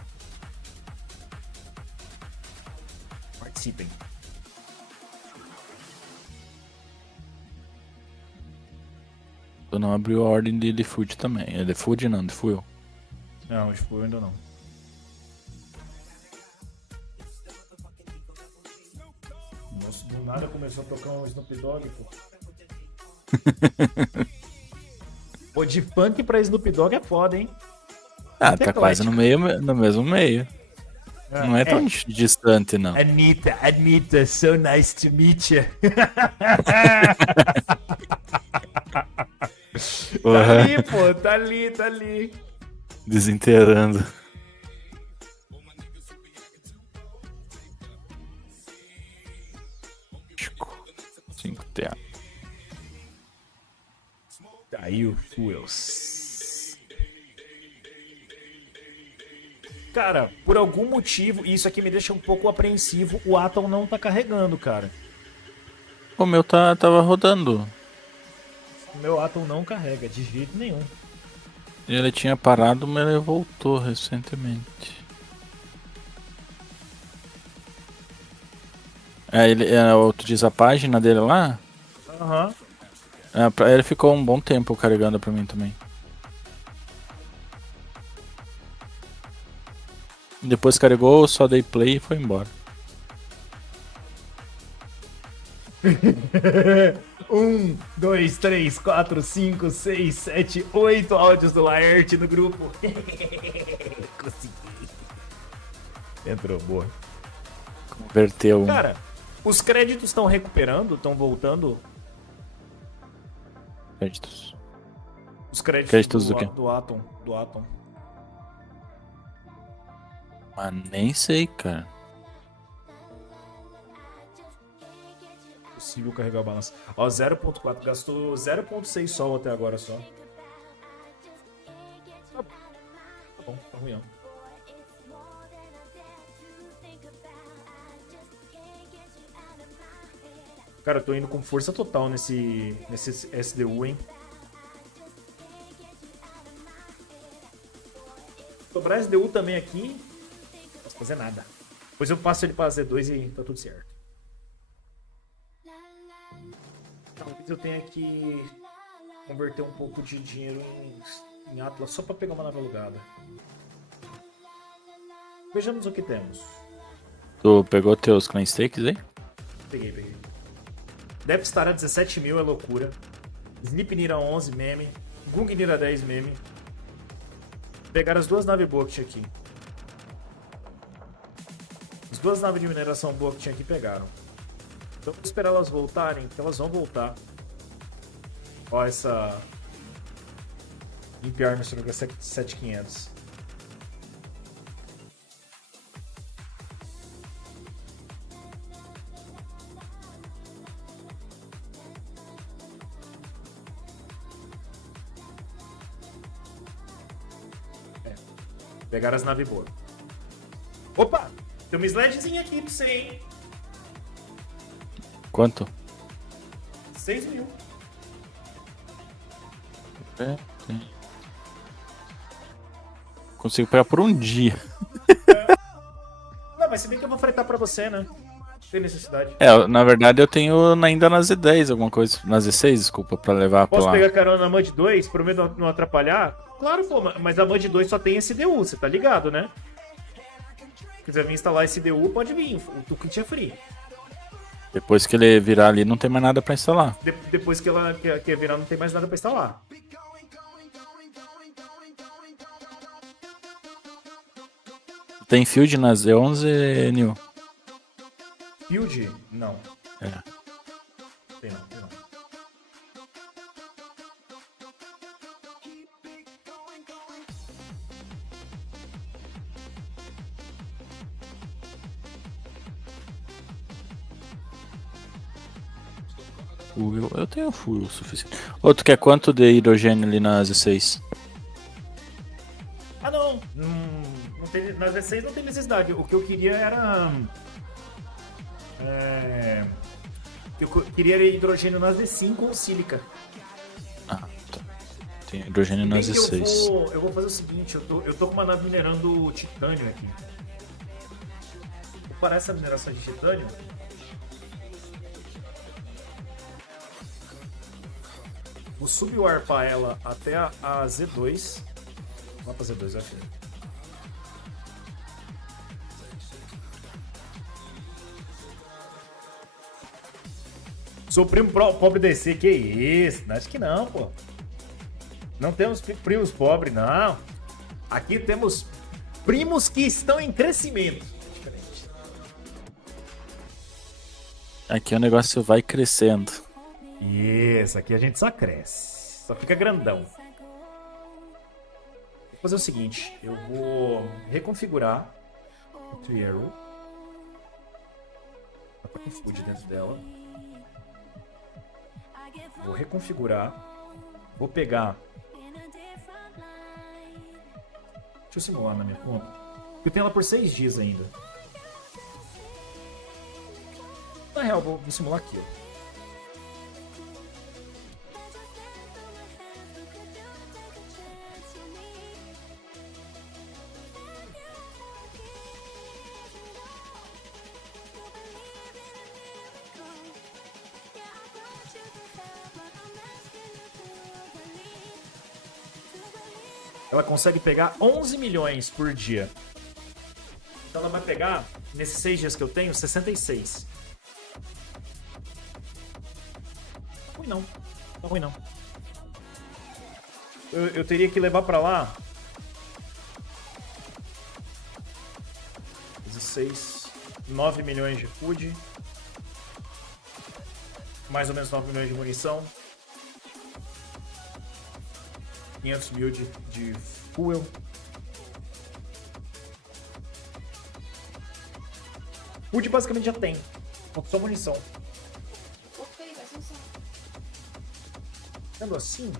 Participem. Eu não abri a ordem de Food também. É de Food não, de Fuel. Não, tipo, ainda não. Nossa, do nada começou a tocar um Snoop Dogg, pô. Pô, de funk pra Snoop Dogg é foda, hein? Ah, Muito tá quase no mesmo meio. Não é tão distante, não. Anitta, so nice to meet you. Tá ali, pô, tá ali. Desinteirando. Chico. 5TA. Aí o Fuels. Cara, por algum motivo, e isso aqui me deixa um pouco apreensivo, o Atom não tá carregando, cara. O meu tava rodando. O meu Atom não carrega, de jeito nenhum. Ele tinha parado, mas ele voltou recentemente. Tu diz a página dele lá? Aham. Ele ficou um bom tempo carregando pra mim também. Depois carregou, só dei play e foi embora. 1, 2, 3, 4, 5, 6, 7, 8 áudios do Laerte no grupo. Consegui. Entrou, boa. Converteu. Cara, os créditos estão recuperando, estão voltando. Créditos. Os créditos, Créditos do quê? do Atom. Mas nem sei, cara. Possível carregar o balanço. Ó, 0.4, gastou 0.6 sol até agora só. Tá bom, tá ruim, ó. Cara, eu tô indo com força total nesse SDU, hein? Sobrar SDU também aqui, não posso fazer nada. Depois eu passo ele pra Z2 e tá tudo certo. Talvez eu tenha que converter um pouco de dinheiro em Atlas só pra pegar uma nave alugada. Vejamos o que temos. Tu pegou teus clan stakes aí? Peguei. Death Star a 17 mil é loucura. Sleipnir a 11 meme. Gungnir a 10 meme. Pegaram as duas naves boas que tinha aqui. As duas naves de mineração boas que tinha aqui pegaram. Então vou esperar elas voltarem, porque elas vão voltar. Ó, essa Imp Armstrong 7500. Pegaram as naves boas. Opa! Tem uma sledzinha aqui pra você, hein? Quanto? 6 mil. Consigo pegar por um dia. Não, mas se bem que eu vou fretar pra você, né? Não tem necessidade. Na verdade eu tenho ainda na Z10 alguma coisa. Na Z6, desculpa, pra levar pra Posso lá. pegar carona na MUD 2, prometo não atrapalhar? Claro, pô, mas a MUD 2 só tem SDU, você tá ligado, né? Se quiser vir instalar SDU, pode vir, o kit é free. Depois que ele virar ali, não tem mais nada pra instalar. Depois que ela quer virar, não tem mais nada pra instalar. Tem field na Z11, Nil? Field? Não. É. Tem não. fuel. Eu tenho fuel suficiente. Ô, tu quer quanto de hidrogênio ali na Z6? Ah, não. Não tem, na V6 não tem necessidade. O que eu queria era... eu queria hidrogênio na Z5 ou sílica. Ah, tá. Tem hidrogênio na Bem que Z6. eu vou fazer o seguinte, eu tô com uma nave minerando titânio aqui. Vou parar essa mineração de titânio. Vou subwarpar ela até a Z2. Vamos pra Z2, aqui. Sou primo pobre DC, que isso? Acho que não, pô. Não temos primos pobres, não. Aqui temos primos que estão em crescimento. Diferente. Aqui o negócio vai crescendo. Isso, aqui a gente só cresce. Só fica grandão. Vou fazer o seguinte, eu vou reconfigurar o Triarrow. Tá com food dentro dela. Vou reconfigurar. Vou pegar. Deixa eu simular na minha conta. Eu tenho ela por 6 dias ainda. Na real, vou simular aqui, ó. Ela consegue pegar 11 milhões por dia. Então ela vai pegar, nesses 6 dias que eu tenho, 66. Não ruim não. Não ruim não. Eu teria que levar pra lá 16, 9 milhões de food. Mais ou menos 9 milhões de munição. 500 mil de fuel. Food basicamente já tem. Falta só munição. Sendo assim...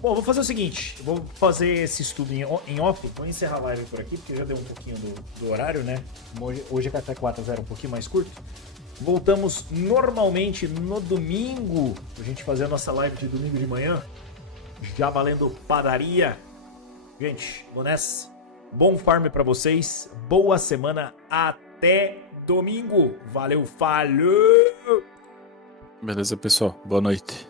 Bom, vou fazer o seguinte. Vou fazer esse estudo em off. Vou encerrar a live por aqui, porque já deu um pouquinho do horário, né? Hoje é até 4h, um pouquinho mais curto. Voltamos normalmente no domingo. A gente fazer a nossa live de domingo de manhã. Já valendo padaria. Gente, vou nessa. Bom farm pra vocês. Boa semana. Até domingo. Valeu, falou! Beleza, pessoal. Boa noite.